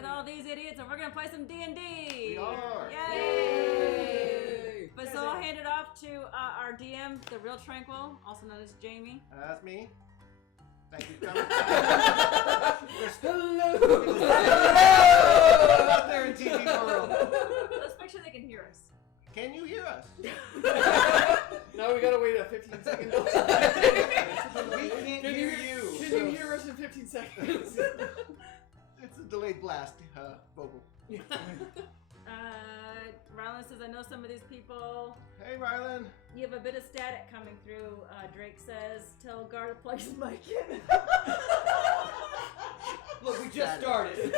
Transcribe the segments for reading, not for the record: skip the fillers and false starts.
with all these idiots, and we're gonna play some D&D. We are. Yay! But so I'll hand it off to our DM, the Real Tranquil, also known as Jamie. That's me. Thank you for coming. Hello! Out there in TV world. Let's make sure they can hear us. Can you hear us? Now we gotta wait a 15 second delay. We can't hear you. Can you hear us in 15 seconds? It's a delayed blast vocal. Rylan says, I know some of these people. Hey, Rylan. You have a bit of static coming through. Drake says, tell Gar to plug his mic in. Look, we just started.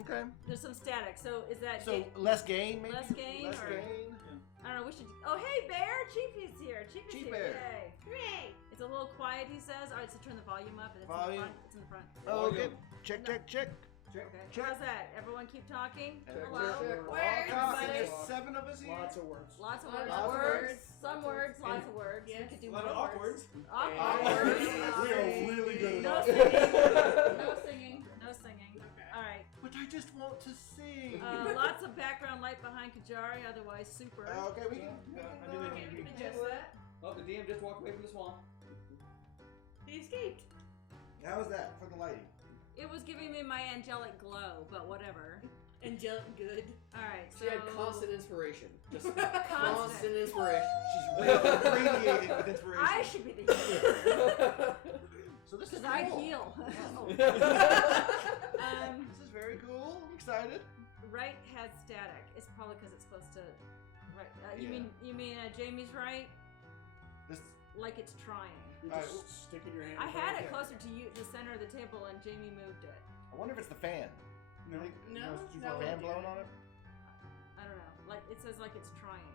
Okay. There's some static. So is that less gain, maybe? Less gain? Less gain. I don't know. We should. Oh, hey, Bear! Chiefy's here. Chiefy's Chief here. Bear. Hooray! It's a little quiet, he says. All right, so turn the volume up. And it's Volume. in the front. It's in the front. Oh, okay. Check. Okay. How's that? Everyone keep talking. Hello. Everybody. There's 7 of us here. Lots of words. Lots of Lots words. of words. Some words. Lots of words. Yes. We could do A lot more of awkward words. words. Awkward words. We are really good No at singing. No singing. No singing. Okay. All right. But I just want to sing. Lots of background light behind Qyjari, otherwise super. Okay, we can. I do We can adjust that. Oh, the DM just walked away from the swamp. He escaped. How was that for the lighting? It was giving me my angelic glow, but whatever. Angelic good. All right, so She had constant inspiration. Just Constant. constant inspiration. She's radiated with inspiration. I should be the healer So this is because I cool. heal. This is very cool. I'm excited. Right has static. It's probably because it's supposed to. Right. You Yeah. mean Jamie's right? This. Like it's trying. You Alright, just stick it in your hand. I had it closer to you, the center of the table, and Jamie moved it. I wonder if it's the fan. No, No, too no. far. Fan blowing on it. I don't know. Like it says, like it's trying.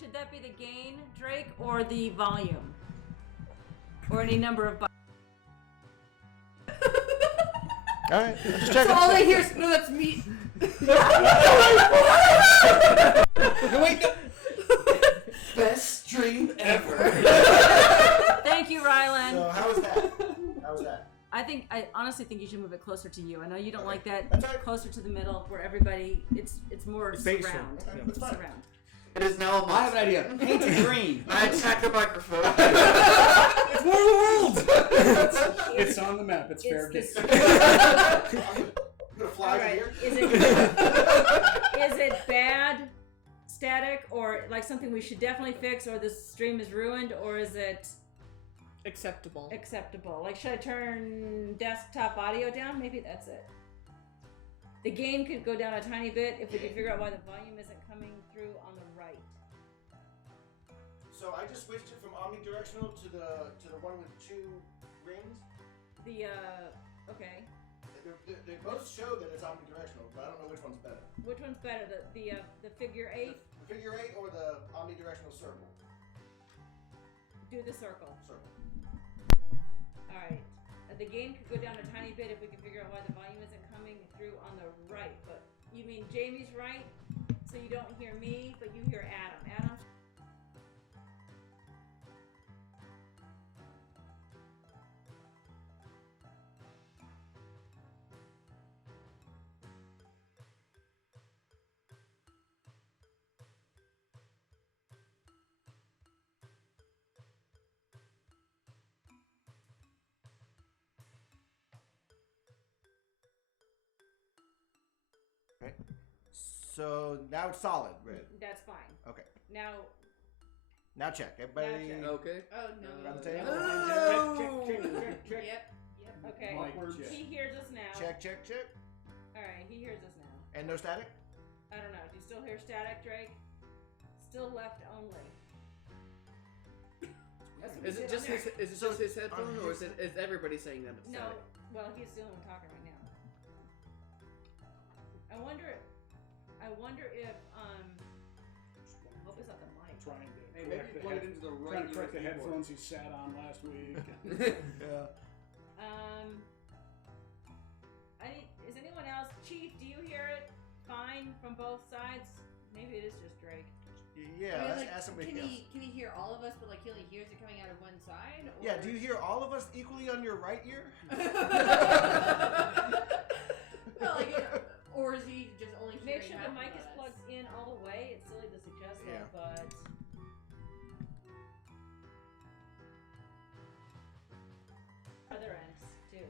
Should that be the gain, Drake, or the volume, or any number of? All right, just check So all I hear is, no, that's me. Wait. Best stream ever. Thank you, Rylan. So how was that? How was that? I honestly think you should move it closer to you. I know you don't like that. That's all right. Closer to the middle, where everybody. It's more Spatial. surround. Okay, that's fine. Surround. It is now. I have an idea. Paint it green. I attacked the microphone. It's War of the World! It's on the map. It's fair game. I'm gonna fly All right. here. Is it bad static, or like something we should definitely fix, or this stream is ruined, or is it Acceptable. acceptable? Like, should I turn desktop audio down? Maybe that's it. The gain could go down a tiny bit if we could figure out why the volume isn't coming through on the right. So I just switched it from omnidirectional to the one with 2 rings. Okay. They both show that it's omnidirectional, but I don't know which one's better. Which one's better, the figure 8? The figure 8 or the omnidirectional circle? Do the circle. Circle. All right. The gain could go down a tiny bit if we can figure out why the volume isn't coming through on the right. But you mean Jamie's right, so you don't hear me, but you hear Adam. Adam. Okay. So now it's solid, right? That's fine. Okay. Now check. Everybody. Now check. Okay. Oh, no. Around the table. Check. Yep. okay. Awkward. He hears us now. Check. All right. He hears us now. And no static? I don't know. Do you still hear static, Drake? Still left only. That's what we Is it did just on his? there. Is it just his headphone, or is everybody saying that? It's No. static? Well, he's the only one talking right now. I wonder if I hope it's not the mic. Trying to Hey, maybe correct the plug it into the right trying to correct the USB port. headphones he sat on last week. Yeah. Is anyone else? Chief, do you hear it fine from both sides? Maybe it is just Drake. Yeah, I mean, let's like, ask somebody can else. he hear all of us, but like he only hears it coming out of one side? Or... Yeah, do you hear all of us equally on your right ear? it, Yeah. but other ends too.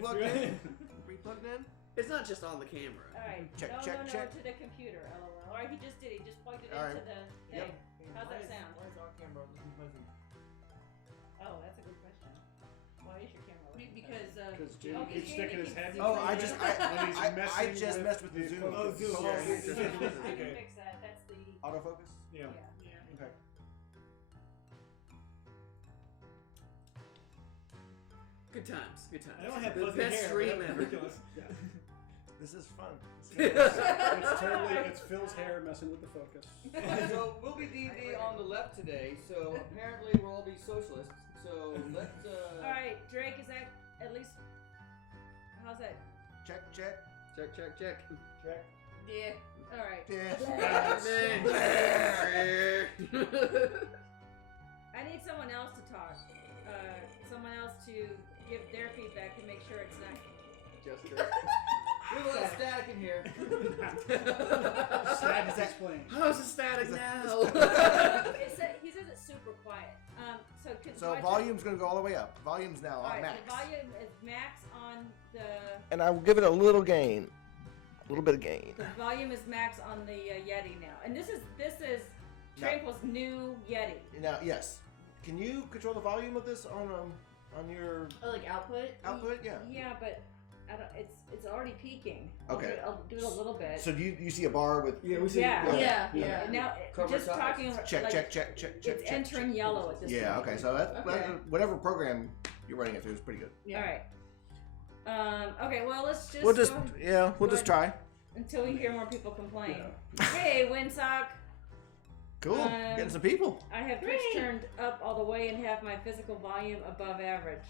Plugged in? Re-plugged in? It's not just on the camera. All right. Check, no, check, no, check. no, to the computer. LOL. All right, he just did it. He just plugged it All into right. the thing. How's that sound? Why is our camera looking fuzzy? Oh, that's a good question. Why is your camera? looking Because Because Oh, Jamie keeps Jamie sticking his keeps head in Oh, front I of just, it when he's I messing just with messed with the zoom. focus. Oh, zoom. Yeah, Oh, yeah, I can okay. fix that. That's the Autofocus? Yeah. yeah. Okay. Good times. Good times. I don't have the fuzzy best hair. stream but that's ever. ridiculous. This is fun. It's Phil's hair messing with the focus. So we'll be D&D on the left today. So apparently we'll all be socialists. So let's. All right, Drake. Is that at least? How's that? Check, check. Check, check, check. Check. Yeah. All right. Yeah. I need someone else to talk. Someone else to give their feedback to make sure it's not. Just We have a lot of static in here. Static is explained. How's the static now? He says it's super quiet. So volume's gonna go all the way up. Volume's now All on right, max. the volume is max on the. And I will give it a little gain. A little bit of gain. The volume is max on the Yeti now, and this is No. Tranquil's new Yeti. Now, yes. Can you control the volume of this on your Oh, like output? output? Yeah. Yeah, but I don't. It's already peaking. Okay. I'll do it a little bit. So do you see a bar with? Yeah, we see. Yeah. Yeah. And now, Cover just size. talking. Check, like, check, check, check, check. It's check, entering check. yellow at this Yeah. point. Okay. So that Okay. whatever program you're running it through is pretty good. All right. Okay. Well, let's just. We'll just go we'll just try. until we hear more people complain. Hey, Windsock. Cool. Getting some people. I have Twitch turned up all the way and have my physical volume above average.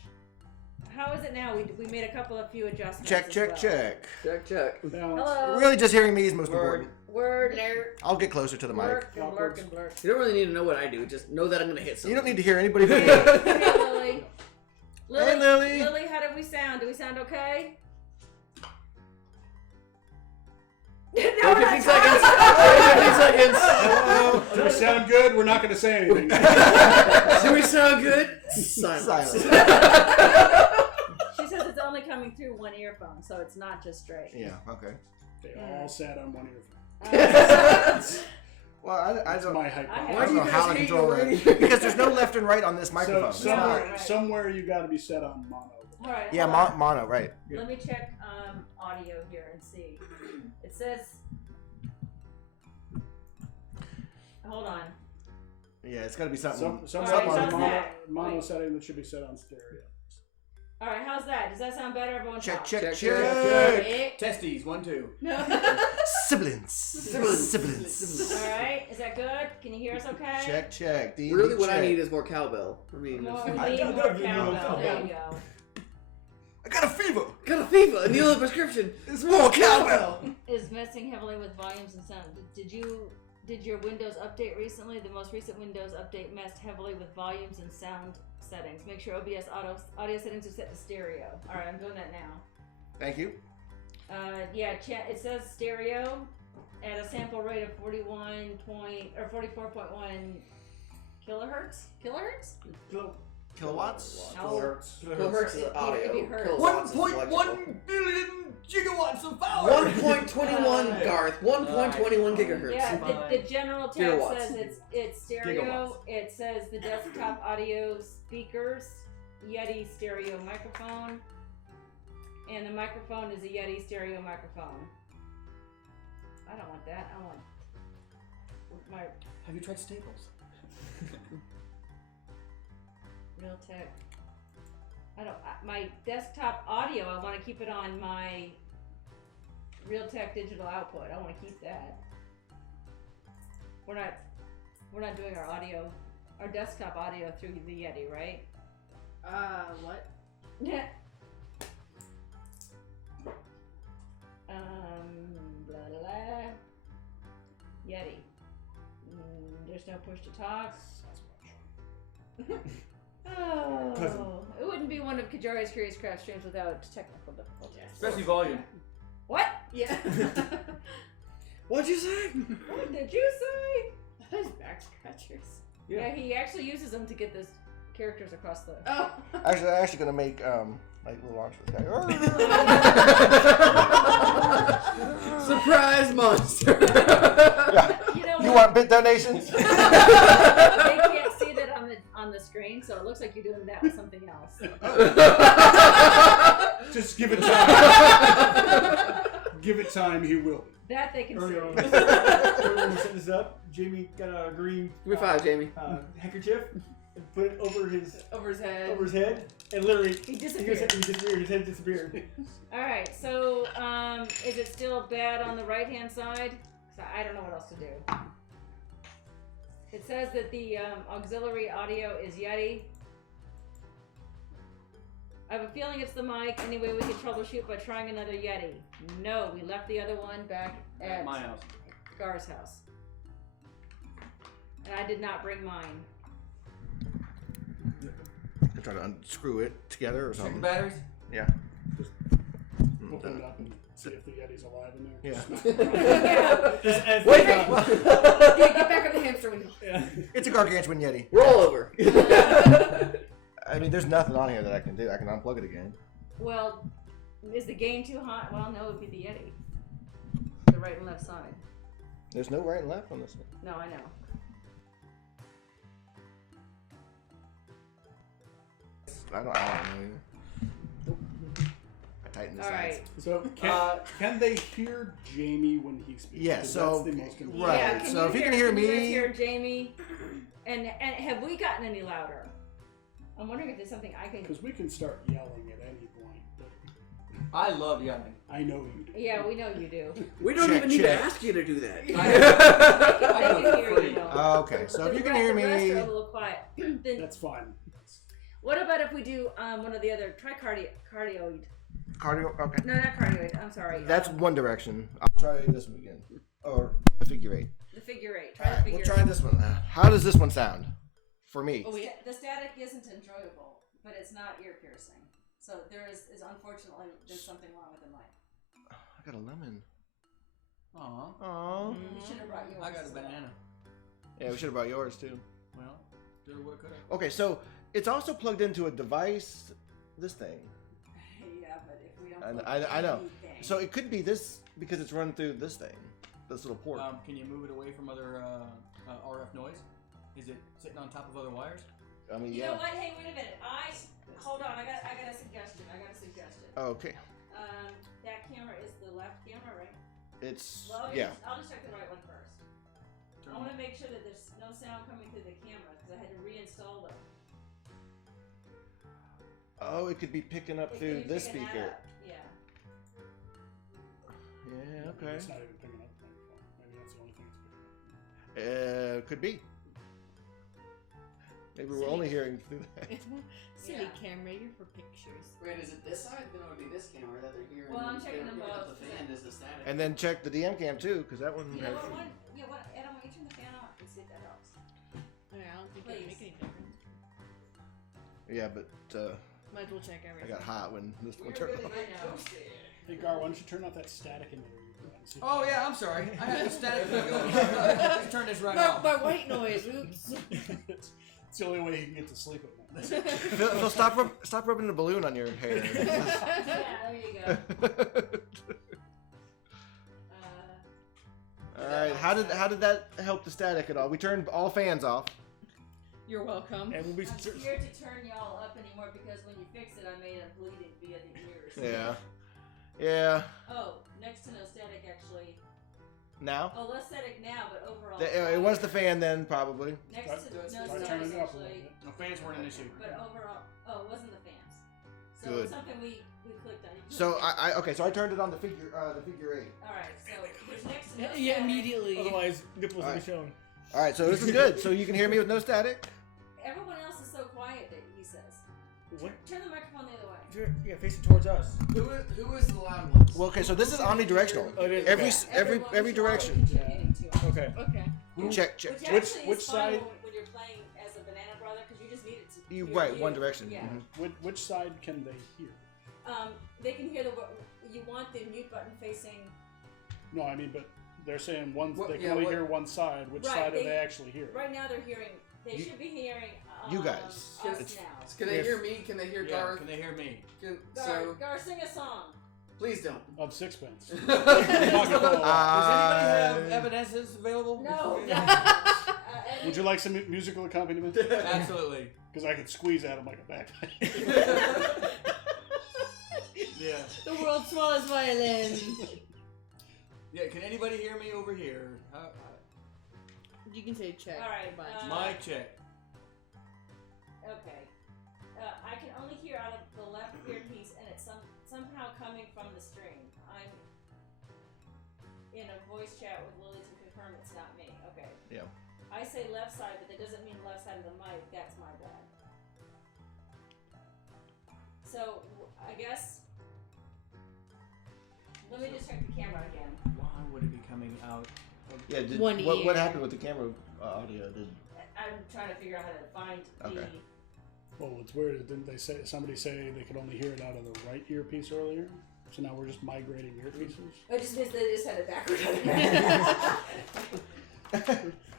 How is it now? We made a few adjustments. Check, as check, well. check. Check, check. Balance. Hello. Really, just hearing me is most Word. important. Word. I'll get closer to the mic. Lurk and lurk and lurk. You don't really need to know what I do. Just know that I'm gonna hit something. You don't need to hear anybody. Hey, Hey, Lily. Lily. Lily, how did we sound? Do we sound okay? Wait 15 seconds. Wait 15 seconds. Do we sound good? We're not going to say anything. Do we sound good? Silence. She says it's only coming through one earphone, so it's not just straight. Yeah. Okay. They all sat on one earphone. Well, I That's don't. my I hypothesis. Why do you don't know how guys to hate control your that radio? because there's no left and right on this So microphone. somewhere, Right. somewhere you got to be set on mono. All right. Yeah, hold on. mono, right? Let me check audio here and see. It says. Hold on. Yeah, it's got to be something. Somewhere Alright, there's a how's mono, that? mono Wait. setting that should be set on stereo. All right, how's that? Does that sound better? Everyone Check, talk. check, Check, check. check. Testes, 1, 2. Siblings. Siblings. All right, is that good? Can you hear us okay? Check, check. D&D Really, what I check. need is more cowbell. I mean, More, it's- we I need don't more know if you know cowbell. There you cowbell. go. I got a fever. got a fever, and the only prescription It's more cowbell. Is messing heavily with volumes and sound. Did your Windows update recently? The most recent Windows update messed heavily with volumes and sound settings. Make sure OBS audio settings are set to stereo. All right, I'm doing that now. Thank you. Yeah, it says stereo at a sample rate of 44.1 kilohertz. Kilohertz? Kilowatts. No. Kilohertz is audio. It'd be hertz. Kilowatts is 1.1 electrical. billion gigawatts of power! 1.21, Garth. 1.21 gigahertz. Yeah, the general tab Kilowatts. says it's stereo. Gigawatts. It says the desktop audio speakers, Yeti stereo microphone, and the microphone is a Yeti stereo microphone. I don't want that. I want my Have you tried Staples? Realtek. My desktop audio, I want to keep it on my Realtek digital output. I want to keep that. We're not doing our desktop audio through the Yeti, right? What? Yeah. Blah blah blah. Yeti. There's no push to talk. Oh, it wouldn't be one of Qyjari's Curious Crafts streams without technical difficulties. Especially volume. What? Yeah. What'd you say? What did you say? Those back scratchers. Yeah, he actually uses them to get the characters across the. Oh. Actually, I'm actually gonna make like little arms for this guy. Surprise monster. Yeah. You know You what? want bit donations? They can't see that on the screen, so it looks like you're doing that with something else. Just give it time. Give it time, he will. That they can Earlier on, see. when we set this up, Jamie got a green Give me 5, Jamie. handkerchief and put it over his Over his head. and literally He disappeared. His head disappeared. Alright, so is it still bad on the right hand side? Because I don't know what else to do. It says that the auxiliary audio is Yeti. I have a feeling it's the mic. Anyway, we can troubleshoot by trying another Yeti. No, we left the other one back at my house. Gar's house. And I did not bring mine. I'm trying to unscrew it together or Check the something. batteries. Yeah. Open it up and see if the Yeti's alive in there. Yeah. Wait! Get back on the hamster wheel. It's a gargantuan Yeti. Roll over. I mean, there's nothing on here that I can do. I can unplug it again. Well, is the gain too hot? Well, no, it would be the Yeti. The right and left side. There's no right and left on this one. No, I know. I don't know either. I tightened the All sides. right. So can they hear Jamie when he speaks? Yeah, 'Cause so- that's the most important. Right, Yeah, so if you can hear you guys me- hear Jamie? And have we gotten any louder? I'm wondering if there's something I can. Because we can start yelling at any point. But I love yelling. I know you do. Yeah, we know you do. We don't Check, even need check. to ask you to do that. They I can know hear free. you. though. Okay, so The if you can rest- hear the rest me, are a little quiet. Then That's fine. what about if we do one of the other cardioid? cardio. Okay, No, not cardioid. I'm sorry. that's one direction. I'll try this one again, or the figure 8. The figure 8. All Try right, the figure. we'll try this one. How does this one sound for me? Oh, the static isn't enjoyable, but it's not ear piercing. So there is unfortunately there's something wrong with the mic. I got a lemon. Aw. Oh. We should have brought yours. I got a as well. banana. Yeah, we should have brought yours too. Well, coulda, woulda, coulda. Okay, so it's also plugged into a device. This thing. Yeah, but if we don't. I know. anything- So it could be this because it's run through this thing, this little port. Can you move it away from other RF noise? Is it sitting on top of other wires? I mean, You yeah. know what? Hey, wait a minute. Hold on. I got a suggestion. Okay, That camera is the left camera, right? it's Well, yeah. I'll just check the right one first. I want to make sure that there's no sound coming through the camera because I had to reinstall them. Oh, it could be picking up It through could be this picking that speaker. up, Yeah. Yeah. Okay. It's not even picking up the microphone. Maybe that's the only thing it's picking up. Could be. Maybe we're only hearing through that. Silly Yeah. camera, you're for pictures. Wait, is it this side? Then it would be this camera that they're hearing. Well, I'm checking them both. The fan is the static. And then check the DM cam too, because that one You has. know what? Adam, why don't you turn the fan off and see if that helps? I don't think it'd make any difference. Yeah, but Might as well check I everything. got hot when this one We're turned really off. getting toasty. Hey, Gar, why don't you turn off that static in there? And see if- Oh yeah, I'm sorry. I had the static thing going. Let's turn this right off. My white noise, oops. it's the only way he can get to sleep at night. Phil, stop rubbing the balloon on your hair. Yeah, there you go. All right, how did that help the static at all? We turned all fans off. You're welcome. And we'll be I'm scared to turn y'all up anymore because when you fix it, I made it bleeding via the ears. Yeah. Yeah. Oh, next to no static actually. Now? Oh, less static now, but overall. It was the fan then, probably. Next to no Try static turning it up a little actually, bit. No, fans weren't an issue. but overall, it wasn't the fans. So Good. it's something we clicked on. You So clicked okay, so I turned it on the figure 8. All right, so there's next to no static. Yeah, immediately. Otherwise, nipples will be Alright. shown. All right, so this is good. So you can hear me with no static. Everyone else is so quiet that he says. What? Turn the microphone the other way. Yeah, face it towards us. Who is the loud ones? Well, okay, so this is omnidirectional. Oh, it is. Every Okay. every Everyone every should always direction. be getting to it. Okay. Okay. Check check. Which check. actually which is fun side- when you're playing as a banana brother because you just need it's Right, one direction. Yeah. Mhm. Which side can they hear? They can hear you want the mute button facing. No, I mean, but they're saying they can yeah, only what- hear one side. Which Right, side do they- they actually hear? Right now they're hearing. They You- should be hearing. you guys. Us It's- now. Can they hear me? Can they hear Yeah, Garth? can they hear me? Gar, sing a song. Please don't. Of sixpence. Does Does Uh, anybody have evidences available? No. Would you like some musical accompaniment? Absolutely. Because I could squeeze at them like a backpack. Yeah. The world's smallest violin. Yeah. Can anybody hear me over here? You can say check. All right, but- Mic check. Okay. I can only hear out of the left earpiece, and it's somehow coming from the stream. I'm in a voice chat with Lily to confirm it's not me. Okay. Yeah. I say left side, but that doesn't mean left side of the mic. That's my bad. So I guess let me just check the camera again. Why would it be coming out? Yeah. One What ear. happened with the camera audio? I'm trying to figure out how to find Okay. Well, it's weird. Didn't they say somebody say they could only hear it out of the right earpiece earlier? So now we're just migrating earpieces. It just means they just had it backward.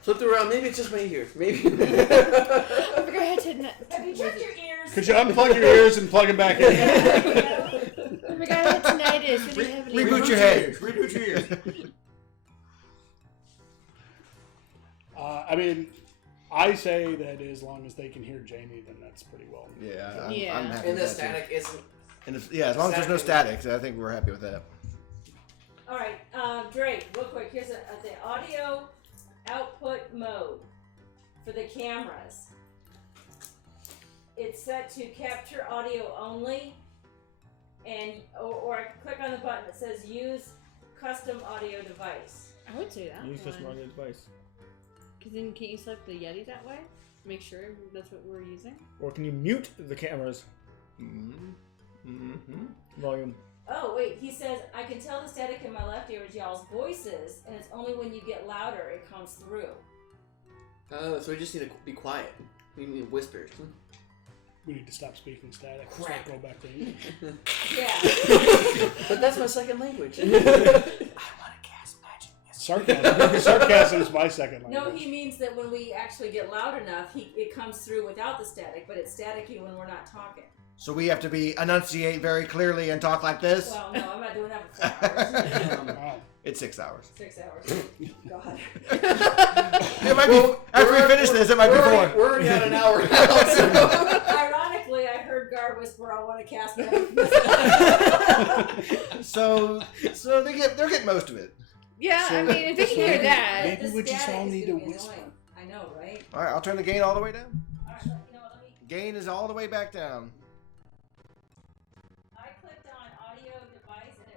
Flip it around. Maybe it's just my ear. Maybe. I forgot I had Have you checked your ears? Could you unplug your ears and plug them back in? I forgot I had tinnitus. Really heavily. Reboot your head. Reboot your ears. I mean, I say that as long as they can hear Jamie, then that's pretty well. Yeah. Yeah. I'm happy And the with that too. static isn't. And as long as there's no static, I think we're happy with that. All right, Drake, real quick. Here's the audio output mode for the cameras. It's set to capture audio only, and or I can click on the button that says use custom audio device. I would say that. Use custom audio device. Because then can't you select the Yeti that way? Make sure that's what we're using. Or can you mute the cameras? Volume. Oh wait, he says I can tell the static in my left ear is y'all's voices, and it's only when you get louder it comes through. Oh, so we just need to be quiet. We need whispers. We need to stop speaking static. Crap. So go back to English. Yeah. But that's my second language. Sarcasm is my second language. No, he means that when we actually get loud enough, it comes through without the static, but it's staticky when we're not talking. So we have to enunciate very clearly and talk like this? Well, no, I'm not doing that for 4 hours. Wow. It's 6 hours. 6 hours. God. It might be, after we finish this, it might be 4. We're already at an hour now. So. Ironically, I heard Gar whisper, I want to cast that. So they're getting most of it. Yeah, I mean, if they can hear that. Maybe we just all need to whisper. I know, right? All right, I'll turn the gain all the way down. All right, you know what, let me... Gain is all the way back down. I clicked on audio device, and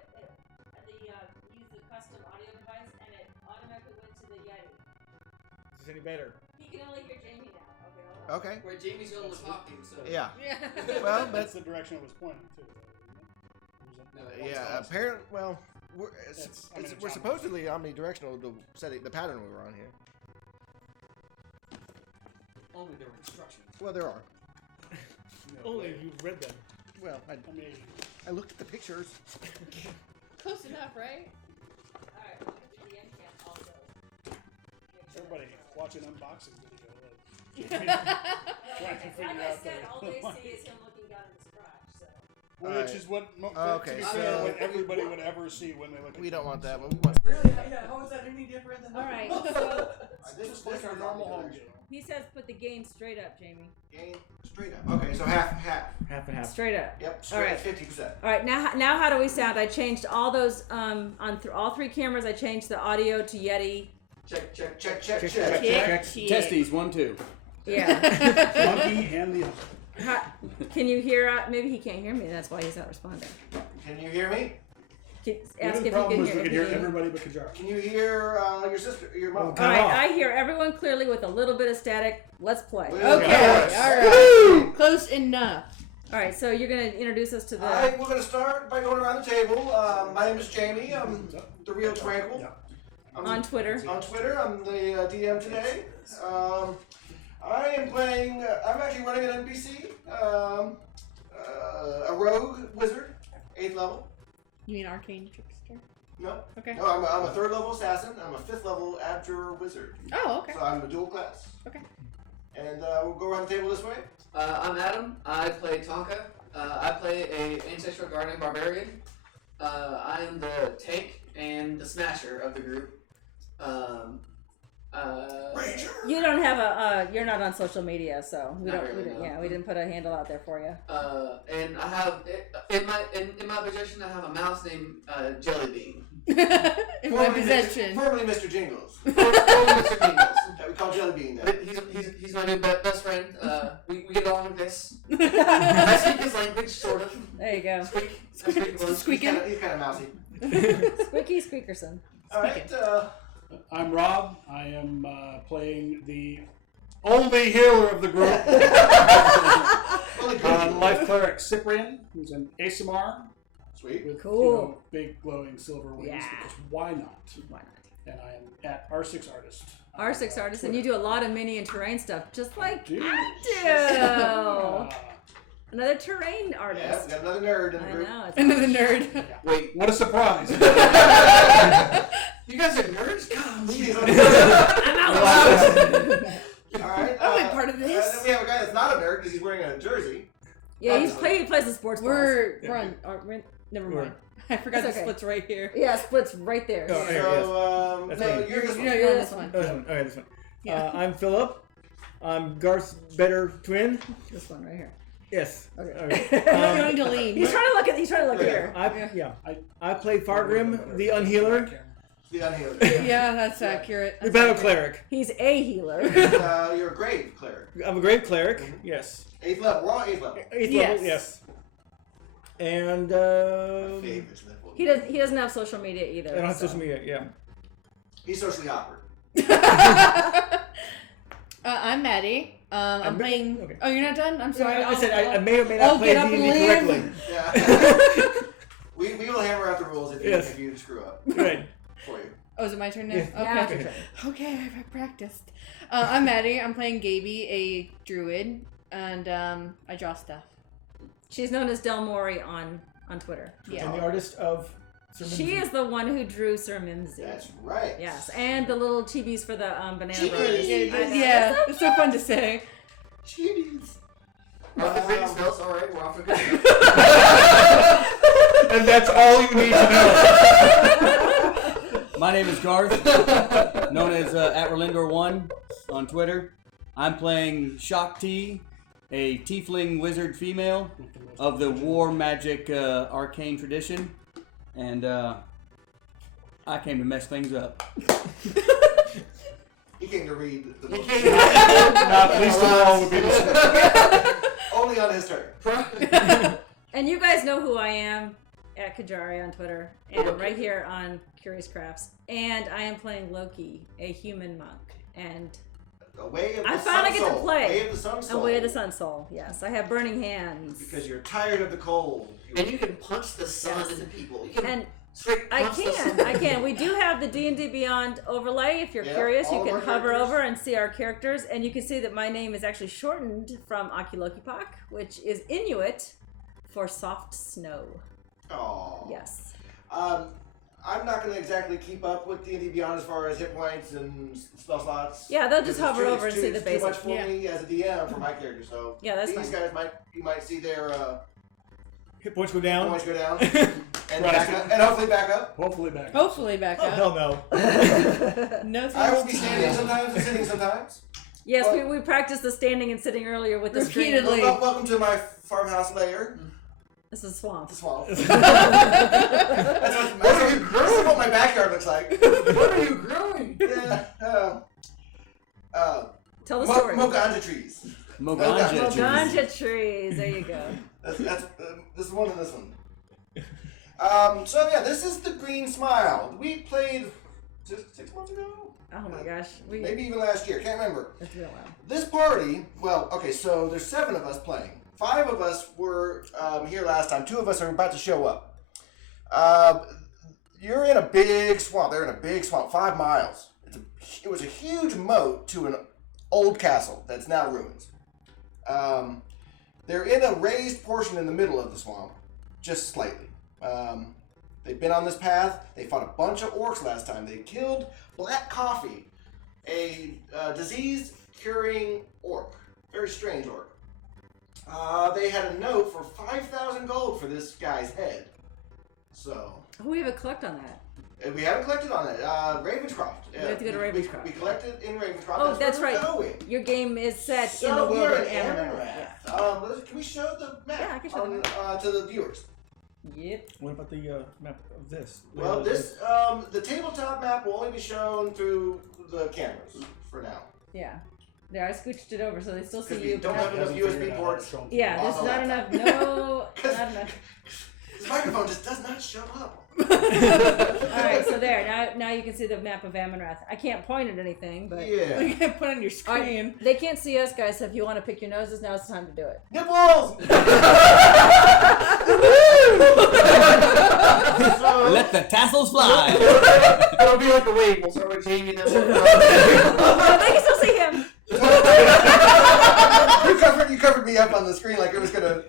use the custom audio device, and it automatically went to the Yeti. Is this any better? He can only hear Jamie now. Okay, hold on. Okay. Where Jamie's only talking, so. Yeah. Yeah. Well, That's but the direction it was pointing to. Though, isn't it? yeah, apparently, well, That's- I mean, we're it's supposedly omnidirectional to set the pattern we were on here. Only there were instructions. Well, there are. No Only way. if you've read them. Well, I mean, I looked at the pictures. Close enough, right? Alright, look at the end cam also. everybody watch an unboxing video. Like Trying to figure I out said, the- all they see is him looking down at his crotch, so. Which is what, Okay, to be so- fair, what everybody would ever see when they look at We don't games. want that, but we want. Really? Yeah, how is that any different than Alright, so This is like our normal home game. he says put the game straight up, Jamie. Gain straight up. Okay, so half. Half and half. Straight up. Yep, All right. 50%. Alright, now how do we sound? I changed all those, on all 3 cameras, I changed the audio to Yeti. Check. Testes, 1, 2. Yeah. Monkey and the other. Can you hear, maybe he can't hear me, that's why he's not responding. Can you hear me? Ask The if problem you was can we could hear hear me. everybody but Qyjari. Can you hear your sister, your mom? Okay. Alright, off. I hear everyone clearly with a little bit of static. Let's play. Okay, Yes. alright. Close enough. Alright, so you're going to introduce us to the... Alright, we're going to start by going around the table. My name is Jamie. I'm the real Tranquil. Yeah. I'm on Twitter. on Twitter. I'm the DM today. I am playing. I'm actually running an NPC. A rogue wizard, 8th level. You mean arcane trickster? No. Okay. No, I'm a 3rd level assassin. I'm a 5th level abjurer wizard. Oh, okay. So I'm a dual class. Okay. And we'll go around the table this way. I'm Adam. I play Tonka. I play a ancestral guardian barbarian. I am the tank and the smasher of the group. Ranger. You don't have a. You're not on social media, so we Not don't. really, no. Yeah, we didn't put a handle out there for you. And I have in my possession I have a mouse named Jellybean. In my possession. Formerly Mr. Jingles. Mr. Jingles. That we call Jellybean now. But he's my new best friend. We get along with this. I speak his language, sort of. There you go. Squeak. I speak his language. Squeaking. He's kind of mousy. Squeaky Squeakerson. All right. I'm Rob. I am playing the only healer of the group. Life Cleric Cyprian, who's an ASMR. Sweet. With Cool. Big glowing silver wings, Yeah. because why not? Why not? And I am at R6 Artist. R6 artist, and you do a lot of mini and terrain stuff, just like Dude. I do. Another terrain Yeah, artist. we got another nerd in the I group. know. It's Another nerd. Wait, What a surprise! you guys are nerds? God, I'm out. All right. I'm a part of Then this. we have a guy that's not a nerd because he's wearing a jersey. Yeah, he plays the sports balls. We're never mind. I forgot It's the okay. splits right here. Yeah, splits right there. Oh, Yeah. here, So, That's no, me. you're this one. No, you're on this one. Oh, this one. Okay, this one. Yeah. I'm Philip. I'm Garth's better twin. This one right here. Yes. Okay. You're Okay. going to lean. He's trying to look at. He's trying to look here. I play Fargrim, the unhealer. The unhealed. Yeah, that's accurate. The battle cleric. He's a healer. You're a grave cleric. I'm a grave cleric. Yes. 8th level. We're all 8th level. 8th Yes. level. Yes. And Favorite level. He doesn't have social media either. I don't have so. social media. Yeah. He's socially awkward. I'm Maddie. I'm playing. okay. Oh, you're not done? I'm sorry. I said I may or may not I'll play get up D&D and leave. correctly. Yeah. we will hammer out the rules if you, Yes. if you screw up Right. for you. Oh, is it my turn now? Yeah. Yeah, Okay. it's your turn. Okay, I've practiced. I'm Maddie. I'm playing Gaby, a druid, and I draw stuff. She's known as Del Mori on Twitter. Yeah. And the artist of. Sir She Mimsy. is the one who drew Sir Mimsy. That's right. Yes, and the little chibis for the banana Chibis. bread. I know. Yeah, it's so fun to say. Cheaties. We're off the green smells. All right, we're off the green. And that's all you need to know. My name is Garth, known as @Rolindor1 on Twitter. I'm playing Shakti, a Tiefling wizard female of the war magic arcane tradition, and I came to mess things up. He came to read the book. Not least of all would be the Only on his turn. And you guys know who I am at Qyjari on Twitter, and right here on Curious Crafts. And I am playing Loki, a human monk, and A way of the I sun finally get to soul. play. Way of the sun soul. a way of the sun soul. Yes, I have burning hands. Because you're tired of the cold. And you can punch the sun Yes. into people. You can And straight I punch the sun. can. We do have the D&D Beyond overlay. If you're Yeah, curious, you all of can our hover characters. over and see our characters, and you can see that my name is actually shortened from Akilokipak, which is Inuit for soft snow. Aww. Yes. I'm not going to exactly keep up with D&D Beyond as far as hit points and spell slots. Yeah, they'll just Because hover it's over and see the it's too much basics. for Yeah. me as a DM for my character, so Yeah, that's these fine. guys you might see their Hit points go down. points go down and Right. back up, and hopefully back up. Hopefully back. Hopefully back Oh, up. hell no. No I will thanks. be standing sometimes and sitting sometimes. Yes, we practiced the standing and sitting earlier with the string. Repeatedly. Welcome to my farmhouse lair, This is swamp. the swamp. This is what my backyard looks like. What are you growing? Yeah. Tell the story. Moganja trees. Moganja trees. Ganja trees. There you go. That's this one and this one. So yeah, this is the Green Smile. We played just 6 months ago, Oh my gosh. maybe even last year. Can't remember. It's real loud. This party. Well, okay, so there's 7 of us playing. 5 of us were here last time. 2 of us are about to show up. You're in a big swamp. They're in a big swamp, 5 miles. It was a huge moat to old castle that's now ruins. They're in a raised portion in the middle of the swamp, just slightly. They've been on this path. They fought a bunch of orcs last time. They killed Black Coffee, a disease-curing orc. Very strange orc. They had a note for 5,000 gold for this guy's head. So... Oh, we have a collect on that. We haven't collected on it. Ravenscroft. We have to go to Ravenscroft. We collected in Ravenscroft. Oh, that's where right. we're going. Your game is set in the So we world are of in Amynrath. Amynrath. Can we show the map Yeah, I can show the to the viewers? Yep. What about the map of this? Well, the tabletop map will only be shown through the cameras for now. Yeah. There, I scooched it over so they still see Because you. we don't have enough USB ports. Yeah, there's not enough. No, not enough. This microphone just does not show up. Alright, so there. Now you can see the map of Amynrath. I can't point at anything, but Yeah. You can put it on your screen. they can't see us, guys. So if you want to pick your noses, now it's the time to do it. Nipples! Let the tassels fly. It'll be like a wave. We'll start with Jamie and then Oh, they can still see him. You covered me up on the screen like it was gonna.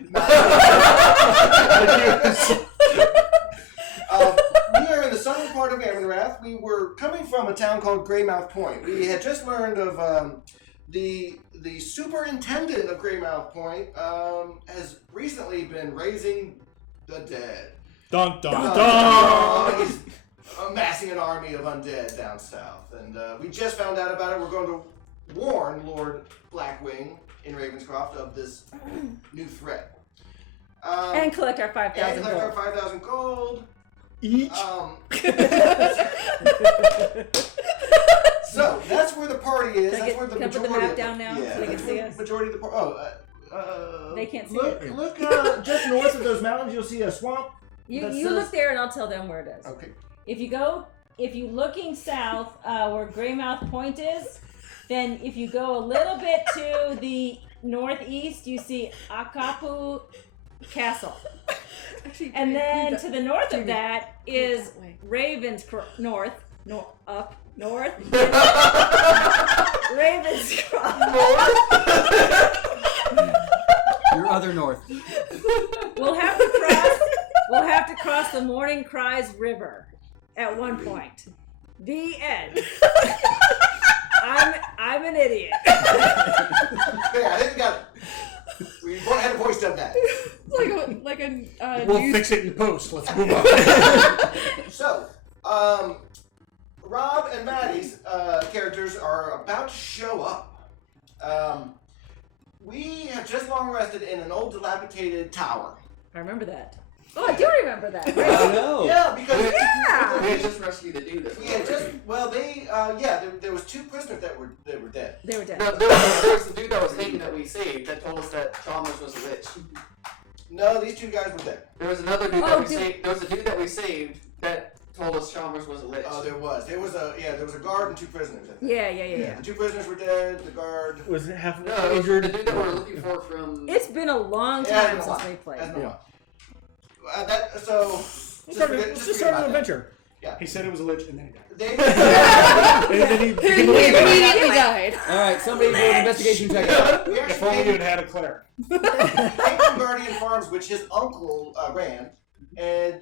We are in the southern part of Amynrath. We were coming from a town called Greymouth Point. We had just learned of the superintendent of Greymouth Point has recently been raising the dead. Dun dun dun! He's amassing an army of undead down south, and we just found out about it. We're going to warn Lord Blackwing in Ravenscroft of this new threat. And collect our 5,000 And collect gold. our 5,000 gold. Each. So that's where the party is. Can I That's where the can I put majority the map of down now yeah, so they can that's see where us? the majority of the party. They can't see Look, it. look just north of those mountains, you'll see a swamp. You that look says- there and I'll tell them where it is. Okay. If you looking south where Greymouth Point is, then if you go a little bit to the northeast, you see Anchoku Castle. Actually, And then that- to the north of Jamie, that is that way. Ravenscroft, north, Ravenscroft. Your other north. We'll have to cross the Morning Cries River at one point. The end. I'm an idiot. Yeah, I didn't got it. We had a voice dub that. It's like a We'll news. fix it in post. Let's move on. So, Rob and Maddie's characters are about to show up. We have just long rested in an old dilapidated tower. I remember that. Oh, I do remember that. I know. Yeah, because we had just rescued the dude. we had just there was two prisoners that were dead. They were dead. No, there was the dude that was hanging that we saved that told us that Chalmers was a witch. No, these two guys were dead. There was another dude Oh, that we dude. saved. There was a dude that we saved that told us Chalmers was a witch. Oh, there was a guard and two prisoners. I think. Yeah. The two prisoners were dead. The guard. Was it half No, it was injured? the dude that we were looking for from. It's been a long It hasn't time been a since while. we played. Hasn't been a Yeah. while. Let's just start an adventure. He said it was a lich and then he died. They, And then he became a He witch. immediately died. All right, somebody do an investigation check. we If actually only came you'd had a cleric. from Guardian Farms, which his uncle ran, and